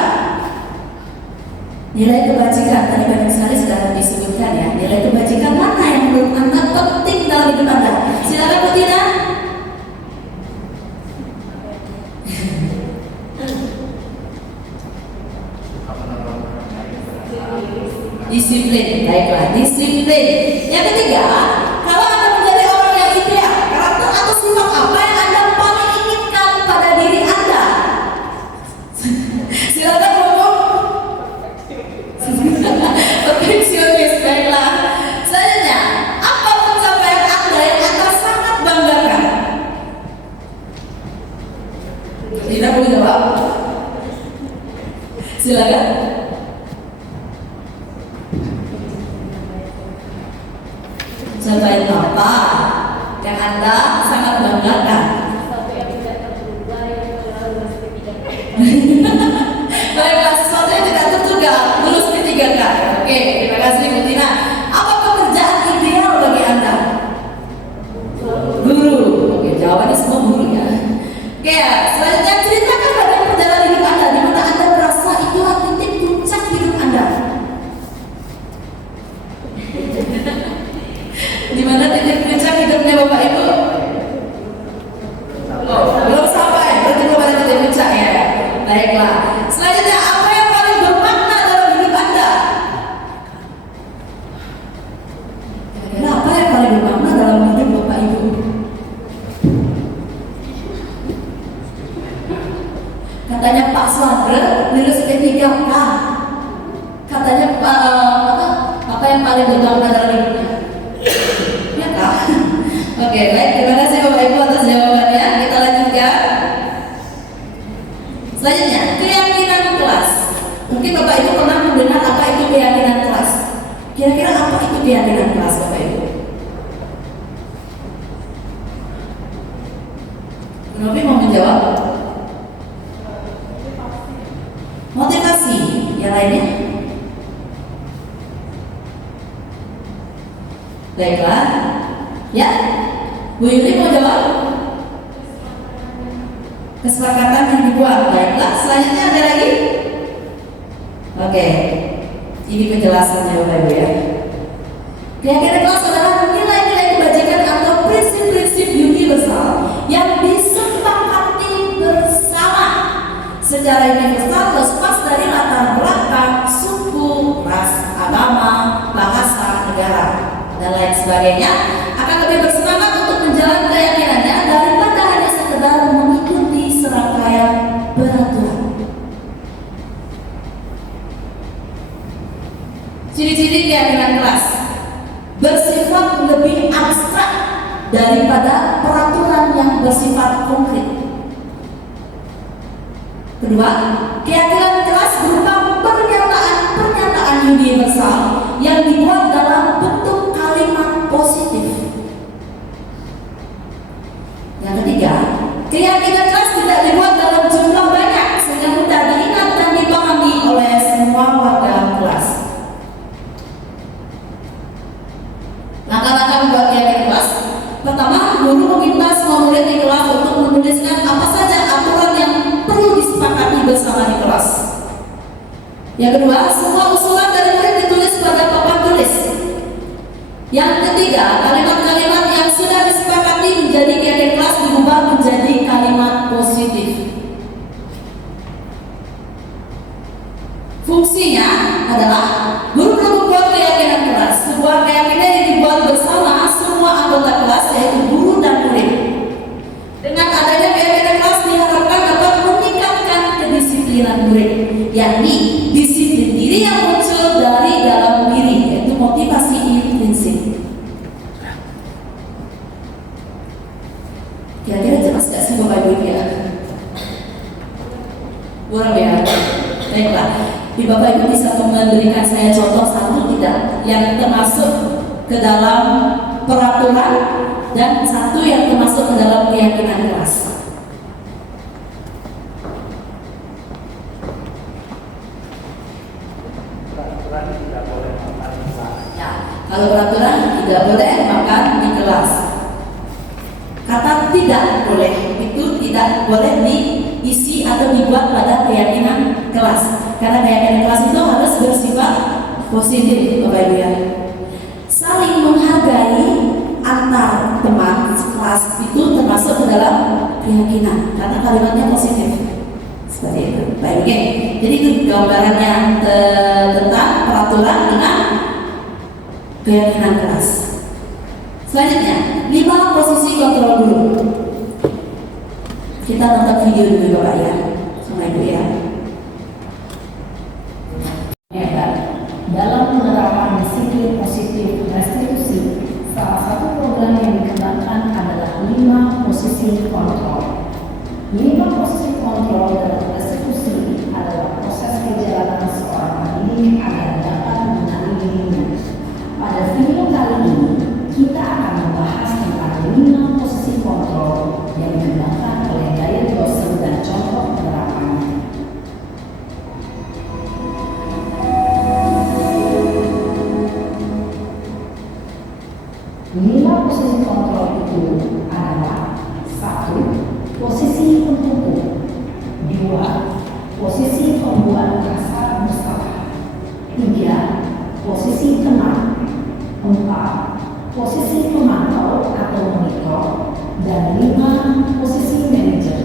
Nilai kebajikan, tadi banyak sekali sudah disebutkan ya. Nilai kebajikan mana yang menurut Anda penting dalam hidup Anda? Silakan Bu Tina. Disiplin, baiklah, disiplin. Yang ketiga, kalau Anda menjadi orang yang ideal, karakter atau sifat apa yang Anda paling inginkan pada diri Anda? Silakan ngomong. Perfeksionis, baiklah. Selanjutnya, apa pencapaian Anda yang Anda sangat banggakan? Tidak boleh jawab. Silakan. Pencapaian apa yang Anda sangat banggakan? Sesuatu yang tidak terduga yang telah lulus P3K. Baiklah, sesuatu yang tidak terduga lulus P3K. Oke, terima kasih Bu Tina. Apa pekerjaan ideal bagi Anda? Guru. Oke, jawabannya semua guru ya. Oke, selanjutnya ceritakan bagaimana perjalanan hidup Anda di mana Anda merasa itulah titik puncak hidup Anda. Di mana titik puncak hidupnya Bapak Ibu? Oh, belum sampai, berarti belum ada titik puncak ya. Baiklah. Selanjutnya, apa yang paling bermakna dalam hidup Anda? Kira-kira apa yang paling bermakna dalam hidup Bapak Ibu? Katanya Pak Sladre lulus P3K. Katanya apa yang paling bermakna dalam hidupnya? Ya kak. Oke, baik, terima kasih Bapak Ibu atas jawabannya. Kita lanjutkan. Selanjutnya, keyakinan kelas. Mungkin Bapak Ibu pernah mendengar apa itu keyakinan kelas. Kira-kira apa itu keyakinan kelas Bapak Ibu? Novi mau menjawab? Motivasi. Yang lainnya? Baiklah. Ya, Bu Yuli mau jawab? Kesepakatan yang dibuat. Baiklah, selanjutnya ada lagi? Oke, ini penjelasannya Bapak Ibu ya. Keyakinan kelas adalah nilai-nilai kebajikan atau prinsip-prinsip universal yang disepakati bersama secara universal lepas dari latar belakang, suku, ras, agama, bahasa, negara, dan lain sebagainya, akan lebih bersemangat untuk menjalankan keyakinannya daripada hanya sekedar mengikuti serangkaian peraturan. Ciri-ciri keyakinan kelas bersifat lebih abstrak daripada peraturan yang bersifat konkret. Kedua, keyakinan kelas berupa pernyataan universal yang dibuat dalam bentuk kalimat positif. Yang ketiga, keyakinan kelas tidak dibuat dalam jumlah banyak sehingga mudah diingat dan dipahami oleh semua warga kelas. Langkah-langkah membuat keyakinan kelas. Pertama, guru meminta semua murid di kelas untuk menuliskan apa saja aturan yang perlu disepakati bersama di kelas. Yang kedua, semua usulan dari murid ditulis pada papan tulis. Yang ketiga, kalimat-kalimat yang sudah disepakati menjadi keyakinan kelas diubah menjadi kalimat positif. Fungsinya adalah guru perlu membuat keyakinan kelas, sebuah keyakinan yang dibuat bersama semua anggota kelas yaitu guru dan murid. Dengan adanya keyakinan kelas diharapkan dapat meningkatkan kedisiplinan murid, yakni disiplin diri yang muncul dari dalam diri, yaitu motivasi intrinsik. Kira-kira jelas gak sih Bapak Ibu ya? Kurang ya? Baiklah. Di Bapak Ibu bisa memberikan saya contoh satu tidak yang termasuk ke dalam peraturan dan satu yang termasuk ke dalam keyakinan kelas. Ya, kalau peraturan tidak boleh makan di kelas. Kata tidak boleh itu tidak boleh diisi atau dibuat pada keyakinan kelas. Karena keyakinan kelas itu harus bersifat positif, Bapak Ibu ya. Saling menghargai antar teman sekelas itu termasuk ke dalam keyakinan karena kalimatnya positif. Seperti itu, Bapak Ibu. Jadi itu gambarannya tentang peraturan dengan keyakinan kelas. Selanjutnya, 5 posisi kontrol dulu. Kita nonton video dulu Bapak ya, sama Ibu ya. Dalam penerapan disiplin positif restitusi, salah satu program yang dikembangkan adalah 5 posisi kontrol. 5 posisi kontrol dalam restitusi adalah proses perjalanan seorang pendidik agar dapat mengenali dirinya. Pada video kali ini, kita akan membahas tentang 5 posisi kontrol yang dikembangkan oleh Diane Dawson dan contoh penerapannya. 5 posisi kontrol itu adalah 1. Posisi penghukum, 2. Posisi pembuat rasa bersalah, 3. Posisi tenang, 4. Posisi pemantau atau monitor, dan 5. Posisi manajer.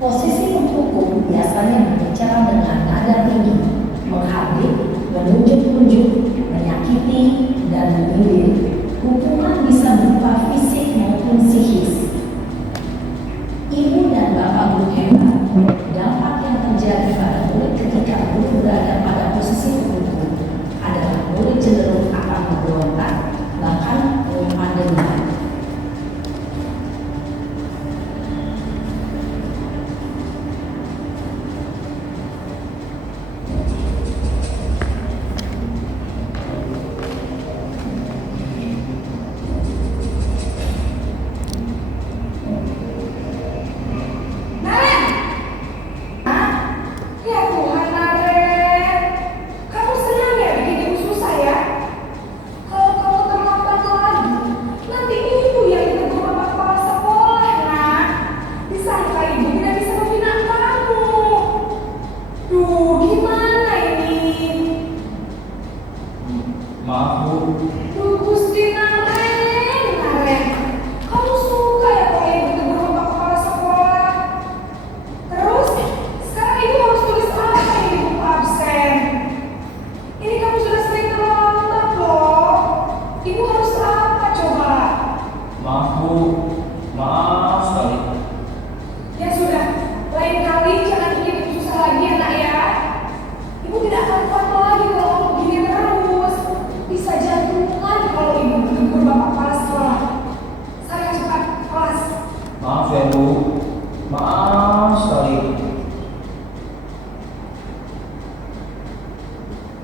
Posisi penghukum biasanya berbicara dengan nada tinggi, menghardik, menunjuk-nunjuk, menyakiti, dan menyindir. Hukuman bisa berupa fisik maupun psikis. Ibu dan bapak guru hebat, dampak yang terjadi pada murid ketika guru berada pada posisi penghukum adalah murid cenderung akan memberontak, bahkan menyimpan dendam.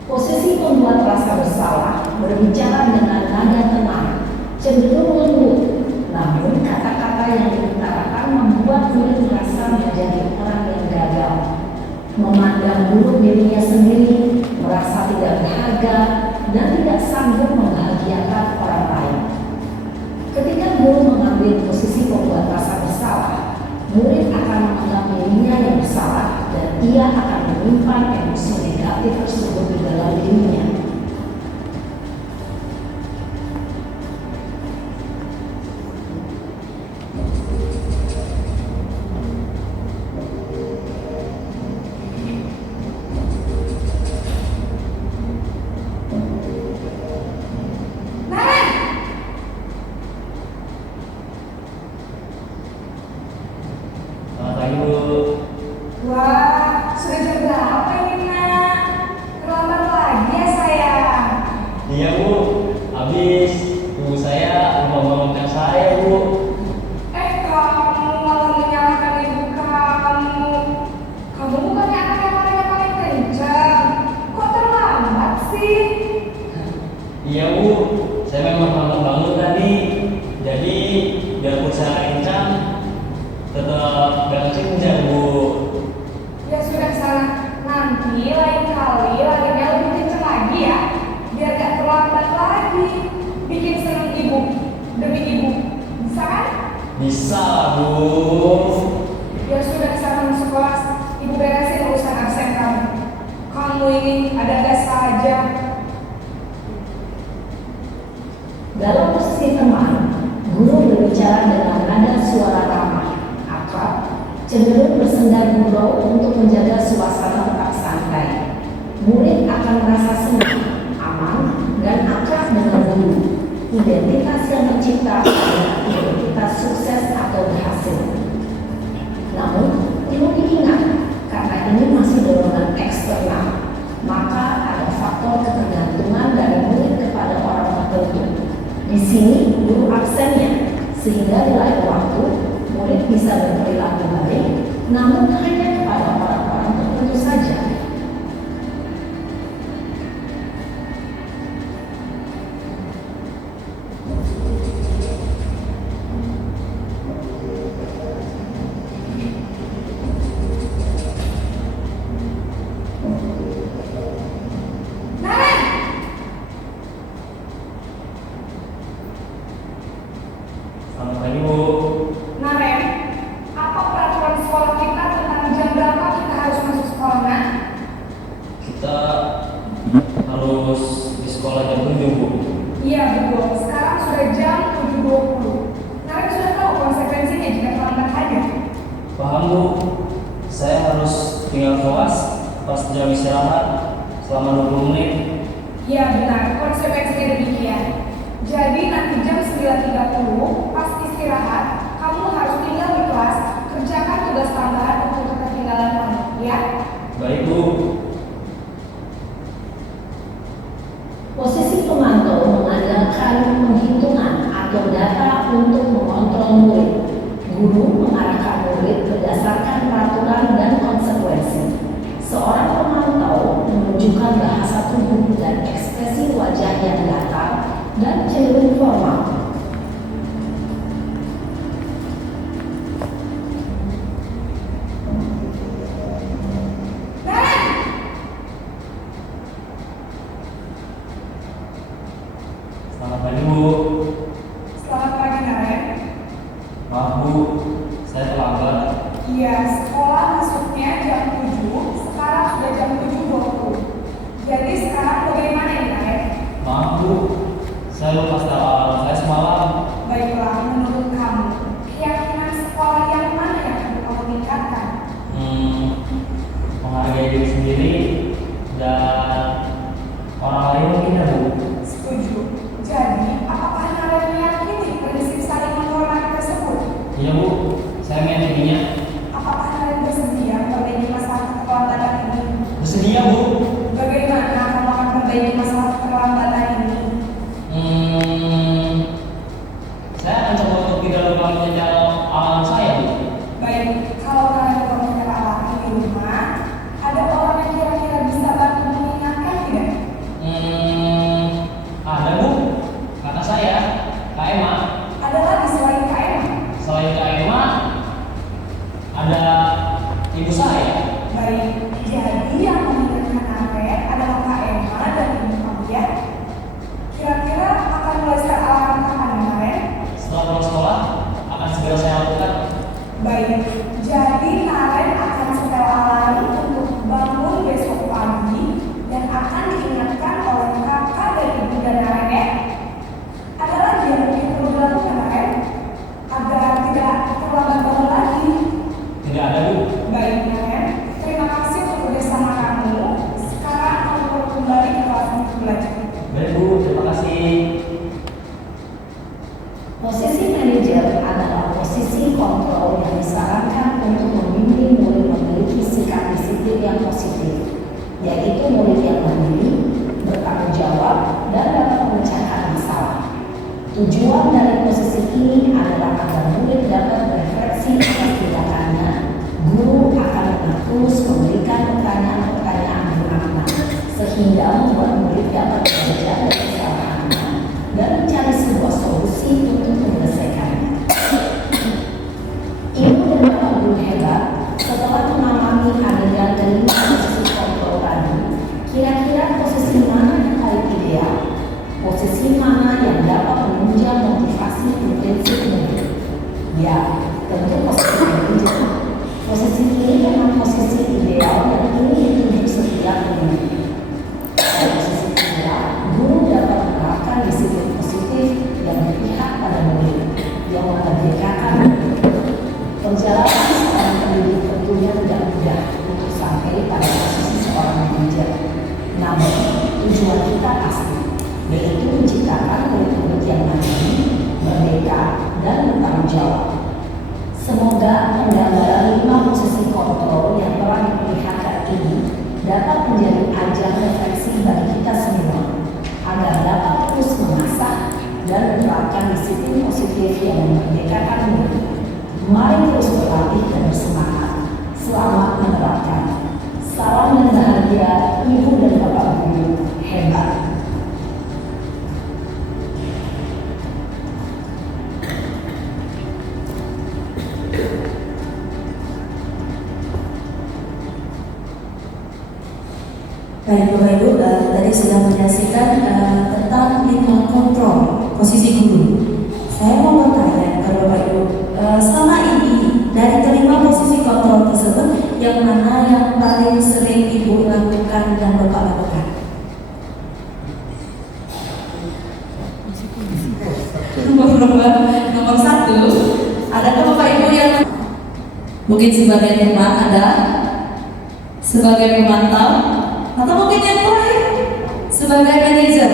Posisi pembuat rasa bersalah berbicara dengan nada tenang, cenderung lembut, namun kata-kata yang diutarakan membuat murid merasa menjadi orang yang gagal, memandang buruk dirinya sendiri, merasa tidak berharga, dan tidak sanggup membahagiakan orang lain. Ketika guru mengambil posisi pembuat rasa bersalah, murid akan menganggap dirinya yang bersalah dan ia akan menyimpan emosi negatif tersebut di dalam dirinya. Wah, sudah jam berapa ini, Nak? Terlambat lagi ya, sayang? Iya Bu, habis ibu saya lupa bangunkan saya Bu. Kamu malah menyalahkan ibu kamu. Kamu bukannya anak yang paling kencang. Kok terlambat sih? Iya Bu, saya memang terlambat bangun tadi. Jadi biarpun saya kencang, tetap gak kencang Bu. Ya sudah sana. Nanti lain kali larinya lebih kencang lagi ya. Biar gak terlambat lagi. Bikin seneng ibu demi ibu. Bisa kan? Bisa Bu. Ya sudah sana masuk kelas. Ibu beresin urusan absen kamu. Kamu ini ada-ada saja. Dalam posisi teman, guru berbicara dengan nada suara ramah, akrab, cenderung bersenda gurau untuk menjaga suasana tetap santai. Murid akan merasa senang, aman, dan akrab dengan guru. Identitas yang mencipta adalah identitas sukses atau berhasil. Namun, perlu diingat, karena ini masih dorongan eksternal, maka ada faktor ketergantungan dari murid kepada orang tertentu. Di sini guru absennya, sehingga di lain waktu murid bisa berperilaku baik, namun hanya kepada orang-orang tertentu saja. Selamat pagi Bu. Naren, apa peraturan sekolah kita tentang jam berapa kita harus masuk sekolah, Nak? Kita harus di sekolah jam 7 Bu. Iya betul, sekarang sudah jam 7.20. Naren sudah tahu konsekuensinya jika terlambat hadir. Paham Bu. Saya harus tinggal kelas pas jam istirahat selama 20 menit. Iya benar, konsekuensinya demikian. Jadi nanti jam 9.30 pas istirahat, kamu harus tinggal di kelas, kerjakan tugas tambahan untuk ketertinggalan kamu, ya? Baik Bu. Posisi pemantau mengandalkan penghitungan atau data untuk mengontrol murid. Guru mengarahkan murid berdasarkan peraturan dan konsekuensi. Seorang pemantau menunjukkan bahasa tubuh dan ekspresi wajah yang datar dan cenderung formal. Selamat pagi Bu. Selamat pagi, Naren. Maaf Bu, saya terlambat. Iya, sekolah masuknya jam 7, sekarang sudah jam 7.20. Jadi sekarang bagaimana ini, Naren? Maaf Bu, saya lupa setel alarm saya semalam. Baiklah, menurut kamu, keyakinan sekolah yang mana yang perlu kamu tingkatkan? Menghargai diri sendiri dan orang lain mungkin ya Bu. Setuju. Jadi, apakah Naren meyakini prinsip saling menghormati tersebut? Iya Bu, saya meyakininya. Apakah Naren bersedia memperbaiki masalah Tujuan dari posisi ini adalah agar murid dapat berefleksi atas tindakannya. Guru akan terus memberikan pertanyaan-pertanyaan bermakna sehingga membuat murid dapat belajar dari kesalahannya dan mencari sebuah solusi untuk menyelesaikannya. Ibu dan bapak guru hebat, setelah mengalami adegan kelima posisi kontrol tadi, kira-kira posisi mana yang paling ideal? Posisi mana yang dapat menunjang motivasi intensif murid? Ya, tentu posisi menunjang. Posisi ini memang posisi ideal dan ini ditunjuk setiap murid. Pada posisi kedua, guru dapat menerapkan disiplin positif yang berpihak pada murid, yang memerdekakan murid. Perjalanan seorang pendidik tentunya tidak mudah untuk sampai pada posisi seorang manajer. Namun, tujuan kita pasti, yaitu menciptakan murid-murid yang mandiri, merdeka, dan bertanggung jawab. Semoga penggambaran 5 posisi kontrol yang telah diperlihatkan ini dapat menjadi ajang refleksi bagi kita semua, agar dapat terus mengasah dan menerapkan disiplin positif yang memerdekakan murid. Mari terus berlatih dan bersemangat. Selamat menerapkan. Salam dan bahagia Ibu dan Bapak Guru hebat. Baik Bapak Ibu, tadi sudah menyaksikan tentang 5 kontrol posisi guru. Saya mau bertanya kepada Bapak Ibu, selama ini dari kelima posisi kontrol tersebut, yang mana yang paling sering Ibu lakukan dan Bapak lakukan? Nomor 1, adakah Bapak Ibu yang mungkin sebagai teman ada, sebagai pemantau, atau mungkin yang terakhir sebagai manajer?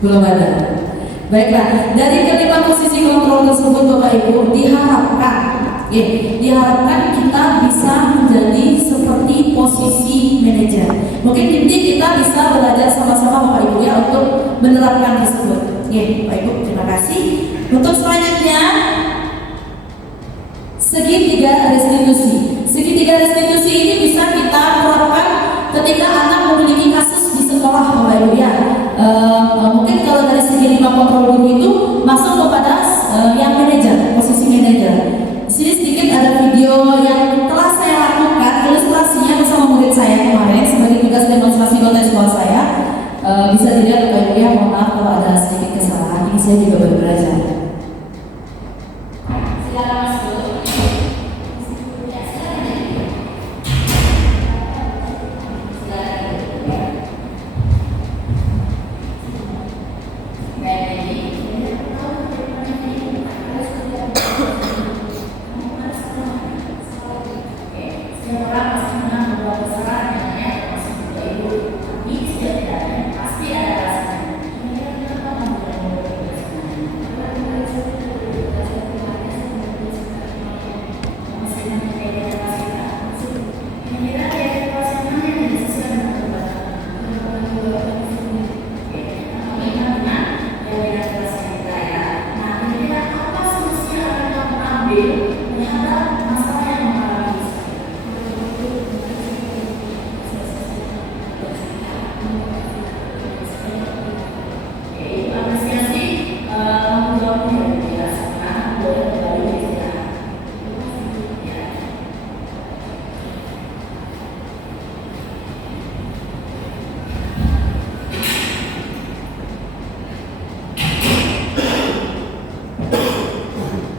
Belum ada. Baiklah, dari kelima posisi kontrol tersebut Bapak Ibu diharapkan kita bisa menjadi seperti posisi manajer. Mungkin nanti kita bisa belajar sama-sama Bapak Ibu ya untuk menerapkan tersebut. Bapak Ibu, terima kasih. Untuk selanjutnya, segitiga restitusi. Segitiga restitusi ini bisa kita terapkan ketika anak memiliki kasus di sekolah Bapak Ibu ya. Mungkin kalau dari segi 5 kontrol guru itu masuk kepada yang manajer, posisi manajer. Di sini sedikit ada video yang telah saya lakukan ilustrasinya bersama murid saya kemarin sebagai tugas demonstrasi konten sekolah saya. Bisa dilihat Bapak Ibu ya, mohon maaf kalau ada sedikit kesalahan. Ini saya juga baru belajar. Silakan masuk.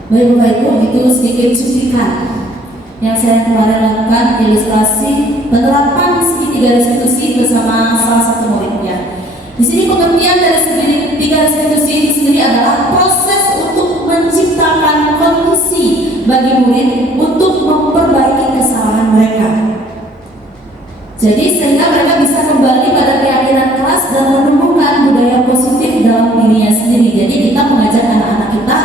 Baik Bapak Ibu, itu sedikit cuplikan yang saya kemarin lakukan ilustrasi penerapan segitiga restitusi bersama salah satu muridnya. Di sini pengertian dari segitiga restitusi itu sendiri adalah proses untuk menciptakan kondisi bagi murid untuk memperbaiki kesalahan mereka. Jadi sehingga mereka bisa kembali pada keyakinan kelas dan menemukan budaya positif dalam dirinya sendiri. Jadi kita mengajak anak-anak kita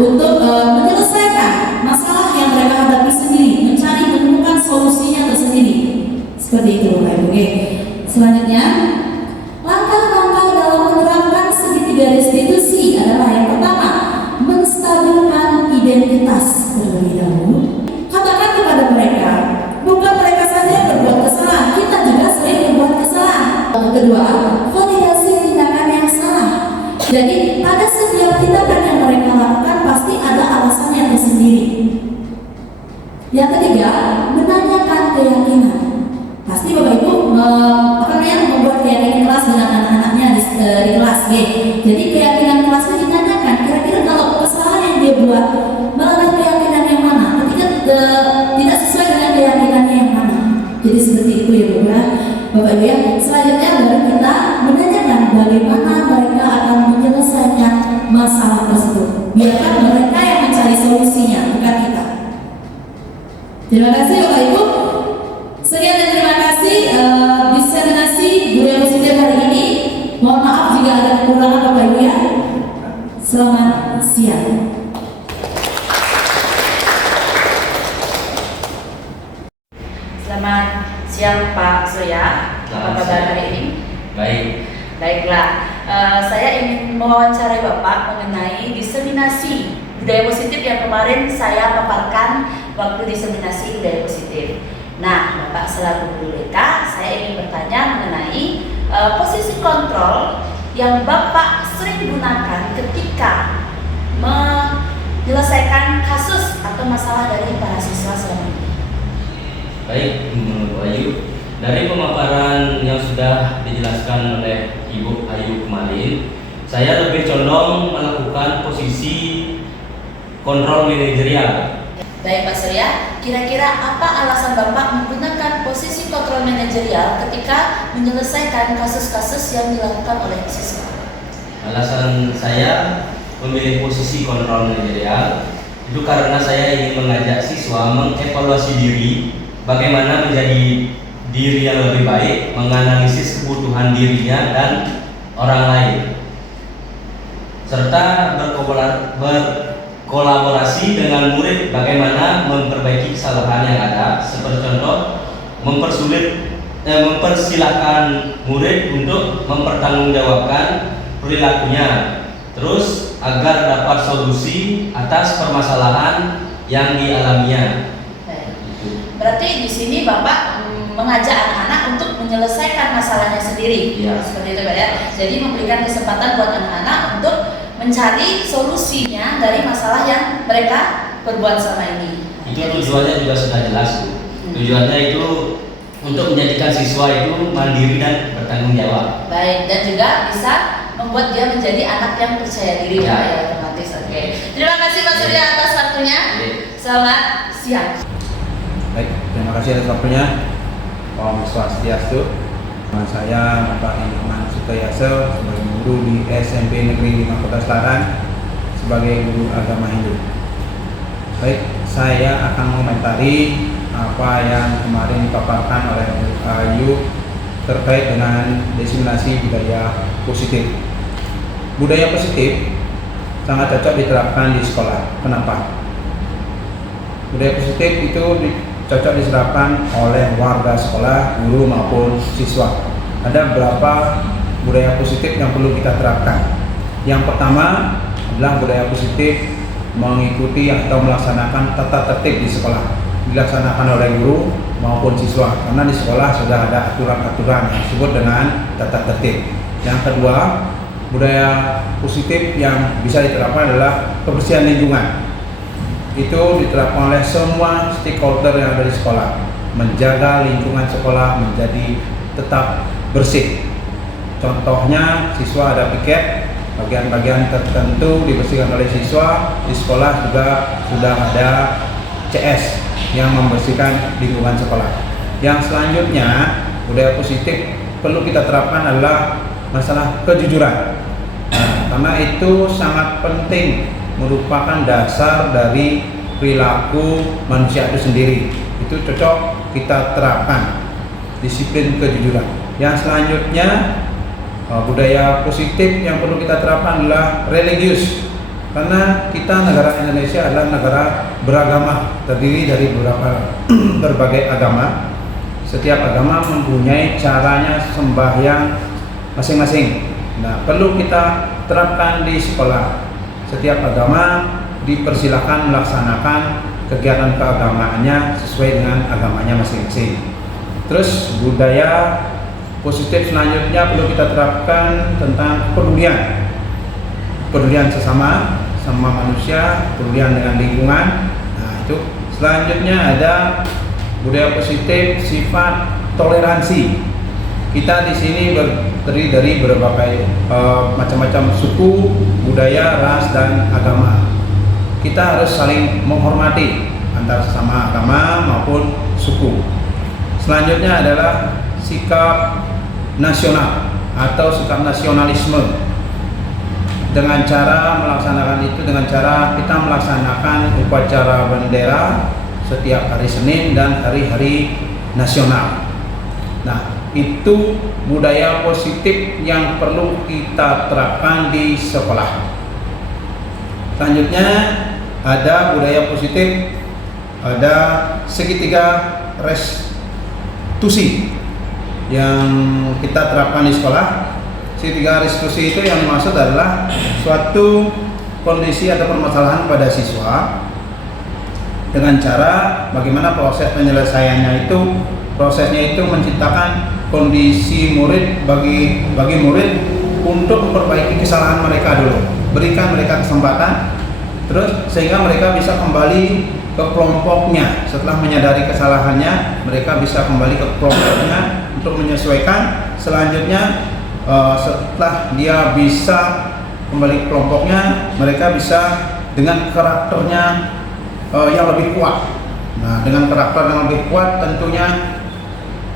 untuk menyelesaikan masalah yang mereka hadapi sendiri, menemukan solusinya tersendiri. Seperti itu Bapak Ibu. Selanjutnya, langkah-langkah dalam menerapkan segitiga restitusi Jadi pada setiap tindakan yang mereka lakukan pasti ada alasan yang tersendiri. Yang ketiga, menanyakan keyakinan. Pasti Bapak Ibu membuat keyakinan kelas dengan anak-anaknya di kelas G. Jadi keyakinan kelasnya ditanyakan. Kira-kira kalau kesalahan yang dia buat melawan keyakinan yang mana? Ketika tidak sesuai dengan keyakinannya yang mana? Jadi seperti itu ya Bapak Ibu ya. Selanjutnya baru kita menanyakan bagaimana mereka akan menyelesaikan masalah tersebut. Biarkan mereka yang mencari solusinya, bukan kita. Terima kasih Bapak Ibu. Sekian dan terima kasih diseminasi budaya positif hari ini. Mohon maaf jika ada kekurangan Bapak Ibu ya. Selamat siang. Selamat siang Pak Surya. Apa kabar hari ini? Baik. Baiklah, saya ingin mewawancarai Bapak mengenai diseminasi budaya positif yang kemarin saya paparkan waktu diseminasi budaya positif. Nah, Bapak selaku guru BK, saya ingin bertanya mengenai posisi kontrol yang Bapak sering gunakan ketika menyelesaikan kasus atau masalah dari para siswa selama ini. Baik, Bu Ayu. Dari pemaparan yang sudah dijelaskan oleh Ibu Ayu kemarin, saya lebih condong melakukan posisi kontrol manajerial. Baik Pak Surya, kira-kira apa alasan Bapak menggunakan posisi kontrol manajerial ketika menyelesaikan kasus-kasus yang dilakukan oleh siswa? Alasan saya memilih posisi kontrol manajerial itu karena saya ingin mengajak siswa mengevaluasi diri, bagaimana menjadi diri yang lebih baik, menganalisis kebutuhan dirinya dan orang lain, serta berkolaborasi dengan murid bagaimana memperbaiki kesalahan yang ada. Seperti contoh, mempersilahkan murid untuk mempertanggungjawabkan perilakunya, terus agar dapat solusi atas permasalahan yang dialaminya. Berarti di sini Bapak mengajak anak-anak untuk menyelesaikan masalahnya sendiri, seperti itu Pak ya. Jadi memberikan kesempatan buat anak-anak untuk mencari solusinya dari masalah yang mereka perbuat selama ini. Itu tujuannya juga sudah jelas, Bu. Tujuannya itu untuk menjadikan siswa itu mandiri dan bertanggung jawab. Baik, dan juga bisa membuat dia menjadi anak yang percaya diri ya, otomatis. Oke. Terima kasih Pak Surya atas waktunya. Selamat siang. Baik, terima kasih atas waktunya. Om Swastiastu. Nama saya Bapak Iman Sutayasa sebagai guru di SMP Negeri 5 Kota Selatan sebagai guru agama Hindu. Baik, saya akan mengomentari apa yang kemarin dipaparkan oleh Bu Ayu terkait dengan diseminasi budaya positif. Budaya positif sangat cocok diterapkan di sekolah. Kenapa? Budaya positif itu cocok diterapkan oleh warga sekolah, guru maupun siswa. Ada beberapa budaya positif yang perlu kita terapkan. Yang pertama adalah budaya positif mengikuti atau melaksanakan tata tertib di sekolah, dilaksanakan oleh guru maupun siswa, karena di sekolah sudah ada aturan-aturan yang disebut dengan tata tertib. Yang kedua, budaya positif yang bisa diterapkan adalah kebersihan lingkungan. Itu diterapkan oleh semua stakeholder yang ada di sekolah, menjaga lingkungan sekolah menjadi tetap bersih. Contohnya, siswa ada piket, bagian-bagian tertentu dibersihkan oleh siswa. Di sekolah juga sudah ada CS yang membersihkan lingkungan sekolah. Yang selanjutnya, budaya positif perlu kita terapkan adalah masalah kejujuran. Karena itu sangat penting, merupakan dasar dari perilaku manusia itu sendiri. Itu cocok kita terapkan, disiplin kejujuran. Yang selanjutnya, budaya positif yang perlu kita terapkan adalah religius. Karena kita negara Indonesia adalah negara beragama, terdiri dari berbagai agama. Setiap agama mempunyai caranya sembahyang masing-masing. Nah, perlu kita terapkan di sekolah. Setiap agama dipersilakan melaksanakan kegiatan keagamaannya sesuai dengan agamanya masing-masing. Terus budaya positif selanjutnya perlu kita terapkan tentang kepedulian. kepedulian sesama, sama manusia, kepedulian dengan lingkungan. Nah, itu selanjutnya ada budaya positif, sifat toleransi. Kita di sini terdiri dari berbagai macam-macam suku, budaya, ras, dan agama. Kita harus saling menghormati antara sesama agama maupun suku. Selanjutnya adalah sikap nasional atau sikap nasionalisme. Dengan cara melaksanakan itu, dengan cara kita melaksanakan upacara bendera setiap hari Senin dan hari-hari nasional. Nah, itu budaya positif yang perlu kita terapkan di sekolah. Selanjutnya ada budaya positif, ada segitiga restitusi yang kita terapkan di sekolah. Segitiga restitusi itu yang dimaksud adalah suatu kondisi atau permasalahan pada siswa dengan cara bagaimana proses penyelesaiannya itu. Prosesnya itu menciptakan kondisi murid bagi murid untuk memperbaiki kesalahan mereka dulu, berikan mereka kesempatan, terus sehingga mereka bisa kembali ke kelompoknya. Setelah menyadari kesalahannya, mereka bisa kembali ke kelompoknya untuk menyesuaikan. Selanjutnya setelah dia bisa kembali ke kelompoknya, mereka bisa dengan karakternya yang lebih kuat. Nah, dengan karakter yang lebih kuat tentunya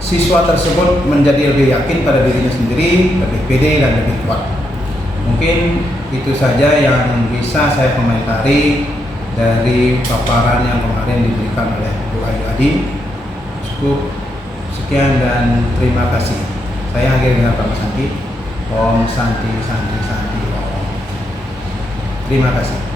siswa tersebut menjadi lebih yakin pada dirinya sendiri, lebih pede dan lebih kuat. Mungkin itu saja yang bisa saya komentari dari paparan yang kemarin diberikan oleh Bu Ayu Adi. Cukup sekian dan terima kasih. Saya akhiri dengan Pak Santi. Om Santi Santi Santi Om. Terima kasih.